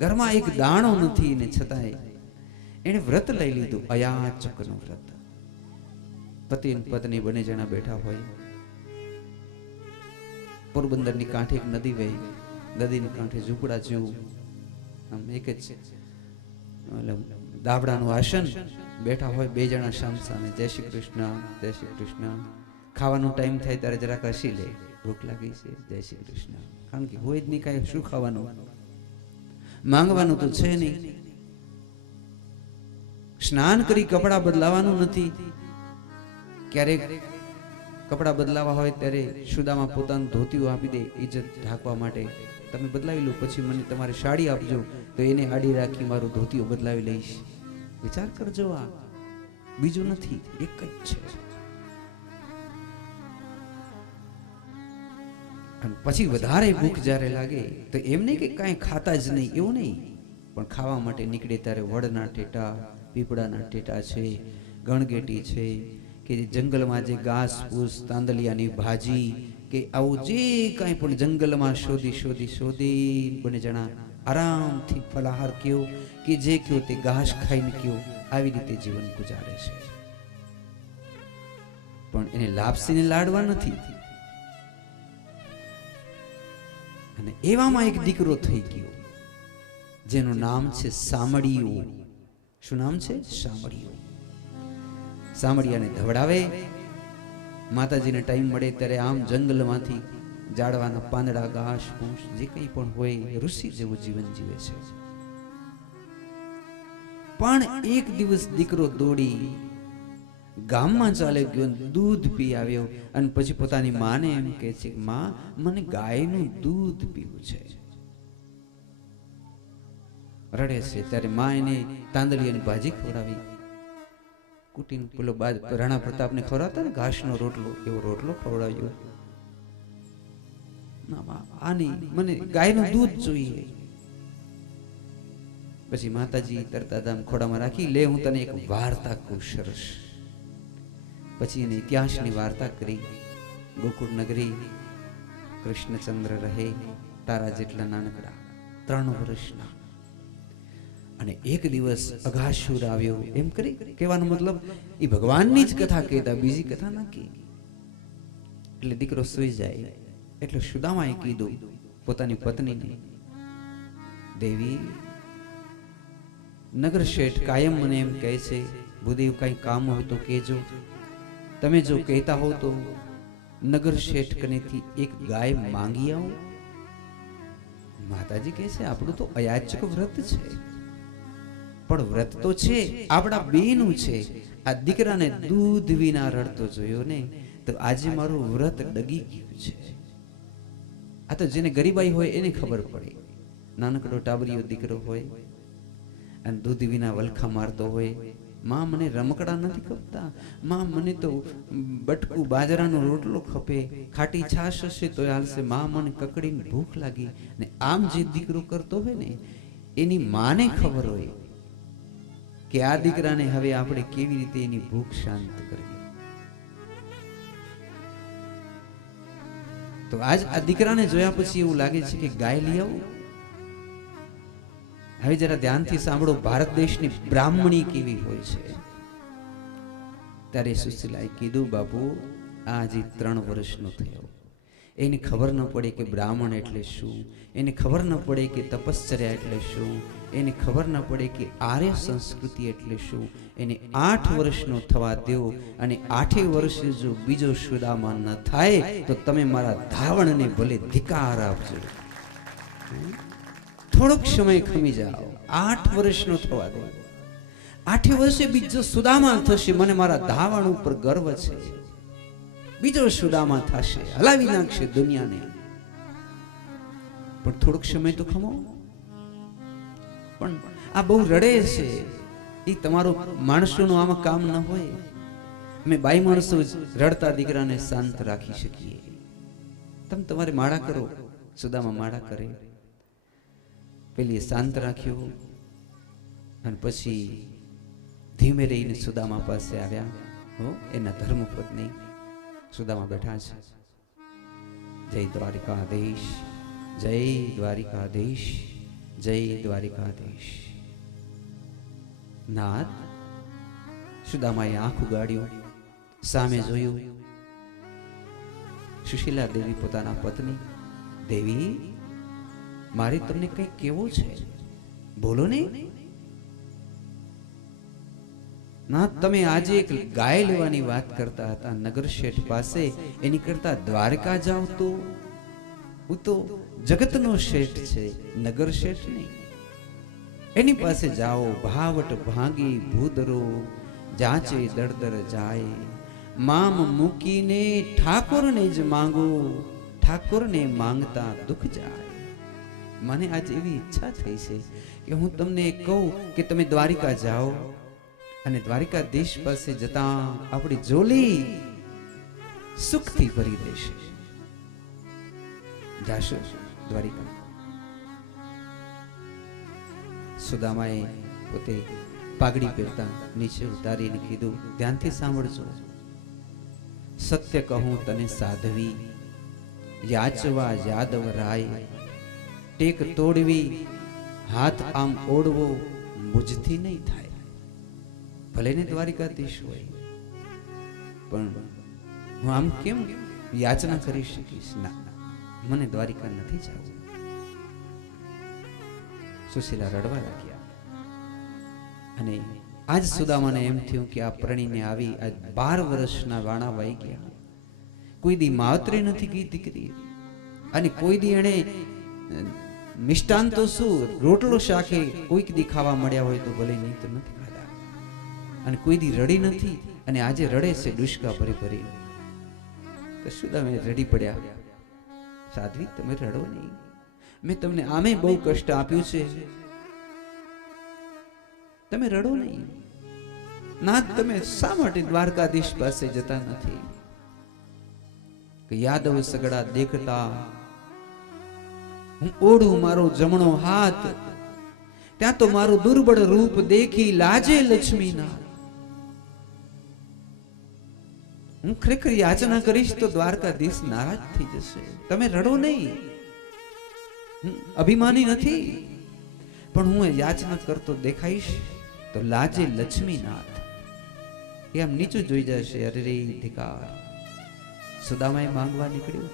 ઘરમાં એક દાણો નથી ને છતાંય એને વ્રત લઈ લીધું, અયાચકનું વ્રત. પતિ અને પત્ની બંને જણા બેઠા હોય. પોરબંદરની કાંઠે એક નદી વહી, નદીની કાંઠે ઝૂંપડા જેવું આમ એક જ દાબડાનું આસન, બેઠા હોય 2 જણા સામ સામે. જય શ્રી કૃષ્ણ, જય શ્રી કૃષ્ણ. ખાવાનો ટાઈમ થાય ત્યારે જરાક હસી લે, ભૂખ લાગી છે, જય શ્રી કૃષ્ણ. કારણ કે હોય જ નહીં કાંઈ, શું ખાવાનું? માંગવાનું તો છે નહીં. સ્નાન કરી કપડા બદલાવાનું નથી. ક્યારેક કપડા બદલાવા હોય ત્યારે સુદામા પોતાનું ધોતિયું આપી દે ઇજ્જત ઢાંકવા માટે. તમે બદલાવી લો, પછી મને તમારી સાડી આપજો, તો એને આડી રાખી મારું ધોતિયું બદલાવી લઈશ. વિચાર કરજો, આ બીજું નથી, એક જ છે. અને પછી વધારે ભૂખ જ્યારે લાગે તો એમ નહીં કે કાંઈ ખાતા જ નહીં, એવું નહીં, પણ ખાવા માટે નીકળે ત્યારે વડના ટેટા, પીપળાના ટેટા છે, ગણગેટી છે, કે જંગલમાં જે ઘાસ ફૂસ, તાંદલિયાની ભાજી, કે આવું જે કાંઈ પણ જંગલમાં શોધી શોધી શોધી બંને જણા આરામથી ફલાહાર કયો કે જે કયો તે ઘાસ ખાઈને કયો, આવી રીતે જીવન ગુજારે છે. પણ એને લાપસીને લાડવા નથી. અને એવામાં એક દીકરો થઈ ગયો જેનું નામ છે સામળિયો. શું નામ છે? સામળિયો. સામળિયાને ધવડાવે. માતાજીને ટાઈમ મળે ત્યારે આમ જંગલમાંથી ઝાડવાના પાંદડા, ઘાસ ફૂસ જે કંઈ પણ હોય ઋષિ જેવું જીવન જીવે છે. પણ એક દિવસ દીકરો દોડી ગામમાં ચાલે ગયો, દૂધ પી આવ્યો અને પછી પોતાની માને એમ કહે છે, માં મને ગાયનું દૂધ પીવું છે. રડે છે ત્યારે માં એને તાંદળિયાની ભાજી ખવડાવી. કુટીને પેલો રાણા પ્રતાપને ખવડાવતા ને ઘાસનો રોટલો, એવો રોટલો ખવડાવ્યો. આની મને ગાયનું દૂધ જોઈએ. પછી માતાજી તરતા ખોડામાં રાખી, લે હું તને એક વાર્તા કહું સરસ. પછી એને ઇતિહાસની વાર્તા કરી. ગોકુળ નગરી, કૃષ્ણચંદ્ર રહે તારા જેટલા નાનકડા, 3 વર્ષના. અને એક દિવસ અઘાસુર આવ્યો. એમ કરી કહેવાનો મતલબ એ ભગવાનની જ કથા કહેતા, બીજી કથા ના કહી. એટલે દીકરો સુઈ જાય. એટલે સુદામાએ કીધું પોતાની પત્નીને, દેવી, નગર શેઠ કાયમ મને એમ કહે છે, ભૂદેવ કઈ કામ હોય તો કહેજો. તમે જો કહેતા હો તો નગર શેઠ કનેથી એક ગાય માંગી આવો. માતાજી કહે છે, આપણું તો અયાચક વ્રત છે. પણ વ્રત તો છે, આપણા બેનું છે. આ દીકરાને દૂધ વિના રડતો જોયો ને તો આજે મારું વ્રત ડગી ગયું છે. આ તો જેને ગરીબાઈ હોય એને ખબર પડે. નાનકડો ટાબરિયો દીકરો હોય અને દૂધ વિના વલખા મારતો હોય, માં મને રમકડા નથી ખપતા, માં મને તો બટકું બાજરાનો રોટલો ખપે, ખાટી છાશ હશે તો હાલશે, માં મને કકડીની ભૂખ લાગી. ને આમ જે દીકરો કરતો હોય ને એની માને ખબર હોય કે આ દીકરાને હવે આપણે કેવી રીતે એની ભૂખ શાંત કરવી. તો આજ આ દીકરાને જોયા પછી એવું લાગે છે કે ગાય લઈ આવું. હવે જરા ધ્યાનથી સાંભળો, ભારત દેશની બ્રાહ્મણી કેવી હોય છે. ત્યારે સુશીલાએ કીધું, બાપુ આ હજી 3 વર્ષનો થયો, એને ખબર ન પડે કે બ્રાહ્મણ એટલે શું, એને ખબર ન પડે કે તપશ્ચર્યા એટલે શું, એને ખબર ન પડે કે આર્ય સંસ્કૃતિ એટલે શું. એને 8 વર્ષનો થવા દો, અને 8 વર્ષે જો બીજો સુદામા ન થાય તો તમે મારા ધાવણને ભલે ધિકાર આપજો. થોડોક સમય ખમી જાઓ, 8 વર્ષનો થવા દો. 8 વર્ષે બીજો સુદામા થશે, મને મારા ધાવણ ઉપર ગર્વ છે. બીજો સુદામા થશે, હલાવી નાખશે દુનિયાને. પણ થોડોક સમય તો ખમો. પણ આ બહુ રડે છે, એ તમારો માણસોનું આમાં કામ ન હોય. અમે બાઈ માણસો જ રડતા દીકરાને શાંત રાખી શકીએ. તમે તમારે માળા કરો, સુદામા માળા કરે. પેલી શાંત રાખ્યો અને પછી ધીમે રહીને સુદામા પાસે આવ્યા. એના ધર્મપત્ની સુદામા બેઠા છે. જય દ્વારિકાધીશ, જય દ્વારિકાધીશ, જય દ્વારિકાધીશ. નાથ, સુદામાએ આંખ ઉગાડ્યું, સામે જોયું. સુશીલા દેવી પોતાના પત્ની, દેવી મારે તમને કંઈક કેવું છે, બોલો ને. ના, તમે આજે એક ગાય લેવાની વાત કરતા હતા નગર શેઠ પાસે, એની કરતા દ્વારકા જાવ તો. હું તો જગતનો શેઠ છે, નગર શેઠ નહીં. એની પાસે જાઓ, ભાવટ ભાંગી ભૂદરો જાચે દળદર જાય. મામ મૂકીને ઠાકોરને જ માંગો, ઠાકોરને માંગતા દુઃખ જાય. મને આજ એવી ઈચ્છા થઈ છે કે હું તમને કહું કે તમે દ્વારિકા જાઓ અને દ્વારિકાધીશ પાસે જતા આપણી જોલી સુખથી ભરી દેશે. જાશો દ્વારિકા? સુદામાએ પોતે પાઘડી પહેરતા નીચે ઉતારીને કીધું, ધ્યાનથી સાંભળજો. સત્ય કહું તને સાધવી, યાચવા યાદવ રાય. ટેક તોડવી, હાથ આમ ઓળવો, મુજથી નહીં થાય. ભલે ને દ્વારિકાધીશ હોય, પણ હું આમ કેમ યાચના કરી શકીશ? ના, મને દ્વારિકા નથી જવું. સુશીલા રડવા લાગ્યા. અને આજ સુદામાને એમ થયું કે આ પરણીને આવી આજ 12 વર્ષના વાણા વાઈ ગયા. કોઈ દી માવતરે નથી ગઈ દીકરી, અને કોઈ દી એને મિષ્ટાન તો શું, રોટલો શાકે કોઈક દી ખાવા મળ્યા હોય તો ભલે, નહીં તો નથી ખાધા. અને કોઈ દી રડી નથી, અને આજે રડે છે ડુષ્કા ભરી ભરી. તો સુદામે રડી પડ્યા. સાધ્વી, તમે રડો નહીં, મેં તમને આમે બહુ કષ્ટ આપ્યું છે, તમે રડો નહીં. ના, તમે શા માટે દ્વારકાધીશ પાસે જતા નથી? કે યાદવ સગડા દેખતા હું ઓઢું મારો જમણો હાથ, ત્યાં તો મારું દુર્બળ રૂપ દેખી લાજે લક્ષ્મીનાથ. હું ખરેખર યાચના કરીશ તો દ્વારકાધીશ નારાજ થઈ જશે. તમે રડો નહીં, અભિમાની નથી, પણ હું યાચના કરતો દેખાઈશ તો લાજે લક્ષ્મીનાથ. એ આમ નીચું જોઈ જશે. અરે રે ધિકાર. સુદામાએ માંગવા નીકળ્યું.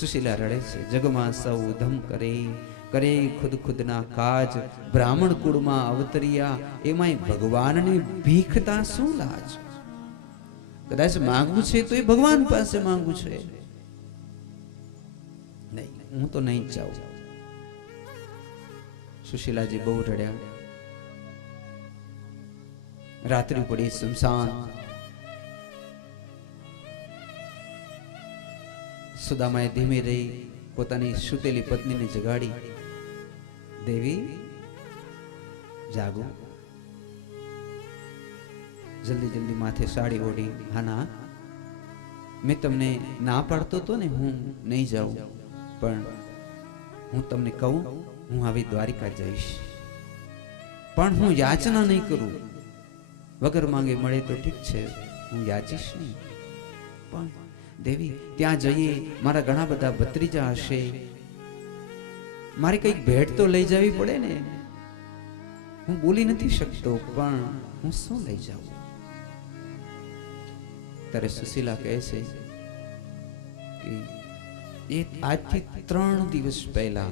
સુશીલા રડે છે. જગમાં સૌ ધમ કરે, કરે ખુદ ખુદના કાજ. બ્રાહ્મણ કુળમાં અવતર્યા, એમાંય ભગવાનને ભીખતા શું લાજ? કદાચ માંગવું છે તો એ ભગવાન પાસે માંગવું છે. નહીં, હું તો નહીં જાઉં. સુશીલાજી બહુ રડ્યા. રાત્રિ પડી, સુમસાન. સુદામાએ ધીમે રહી પોતાની સુતેલી પત્નીને જગાડી. દેવી, જાગો. જલ્દી જલ્દી માથે સાડી ઓઢી. હા ના, મેં તમને ના પાડતો તો ને હું નહીં જાઉં, પણ હું તમને કહું હું હવે દ્વારિકા જઈશ, પણ હું યાચના નહીં કરું. વગર માંગે મળે તો ઠીક છે, હું યાચીશ નહીં. પણ દેવી ત્યાં જઈએ, મારા ઘણા બધા ભત્રીજા હશે, મારે કંઈક ભેટ તો લઈ જવી પડે ને. હું બોલી નથી શકતો, પણ હું શું લઈ જાઉં? ત્યારે સુશીલા કહે છે કે એ આજથી 3 દિવસ પહેલા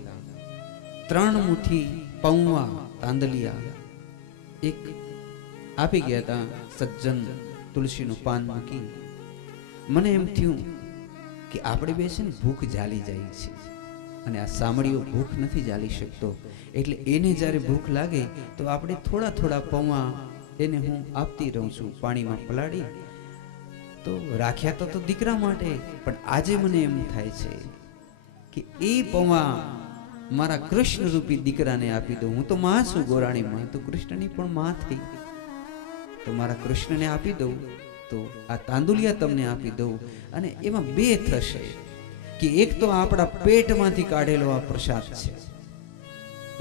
3 મુઠ્ઠી પૌવા તાંદલિયા એક આપી ગયા હતા સજ્જન તુલસીનું પાન મૂકી. મને એમ થયું કે આપણે બે છે ને ભૂખ જાલી જાય છે, અને આ સામળીઓ ભૂખ નથી જાલી શકતો, એટલે એને જ્યારે ભૂખ લાગે તો આપણે થોડા થોડા પૌવા એને હું આપતી રહું છું, પાણીમાં પલાળી. તો રાખ્યા તો દીકરા માટે, પણ આજે મને એમ થાય છે કે એ પૌવા મારા કૃષ્ણ રૂપી દીકરાને આપી દઉં. હું તો માં છું, ગોરાણી માં, તો કૃષ્ણની પણ માં થઈ, તો મારા કૃષ્ણને આપી દઉં. તો આ તાંદુલિયા તમને આપી દઉં, અને એમાં 2 થશે કે એક તો આપણા પેટમાંથી કાઢેલો આ પ્રસાદ છે,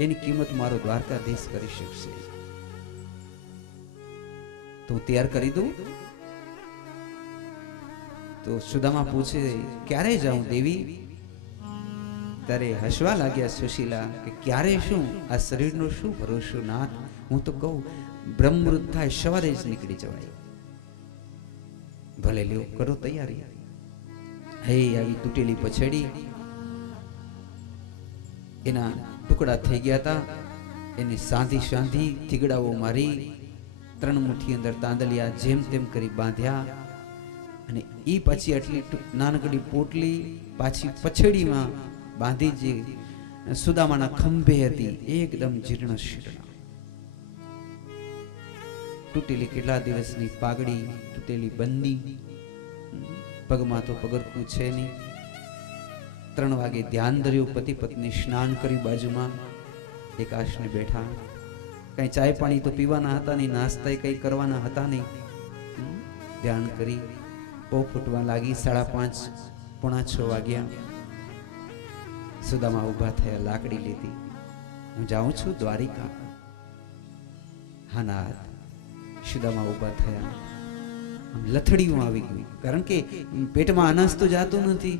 એની કિંમત મારો દ્વારકાધીશ કરી શકશે. તો તૈયાર કરી દઉં. તો સુદામા પૂછે ક્યારે જાઉં દેવી? ત્યારે હસવા લાગ્યા સુશીલા કે ક્યારે શું, આ શરીરનો શું ભરોસો નાથ. હું તો કહું બ્રહ્મૃત થાય સવારે જ નીકળી જવાય. ભલે લ્યો, કરો તૈયારી. હે આવી તૂટેલી પછડી, એના ટુકડા થઈ ગયા હતા, એને સાંધી સાંધી થીગડાઓ મારી 3 મુઠ્ઠી અંદર તાંદલિયા જેમ તેમ કરી બાંધ્યા, અને એ પછી આટલી નાનકડી પોટલી પાછી પછડીમાં બાંધી, જે સુદામાના ખંભે હતી, એકદમ જીર્ણ શીર્ણ. તૂટેલી કેટલા દિવસની પાઘડી, તૂટેલી બંદી, પગમાં તો પગરખું છે નહીં. 3 વાગે ધ્યાન ધર્યું, પતિ પત્ની સ્નાન કરી બાજુમાં એકાશને બેઠા. કઈ ચાય પાણી તો પીવાના હતા નહીં, નાસ્તા કઈ કરવાના હતા નહીં. ધ્યાન કરી પો ફૂટવા લાગી. 5:30 પોણા 6 વાગ્યા. સુદામા ઊભા થયા, લાકડી લીધી. હું જાઉં છું દ્વારિકા. હા નાથ. સુદામા ઊભા થયા, લથડીઓ આવી ગઈ, કારણ કે પેટમાં અનાજ તો જાતું નથી.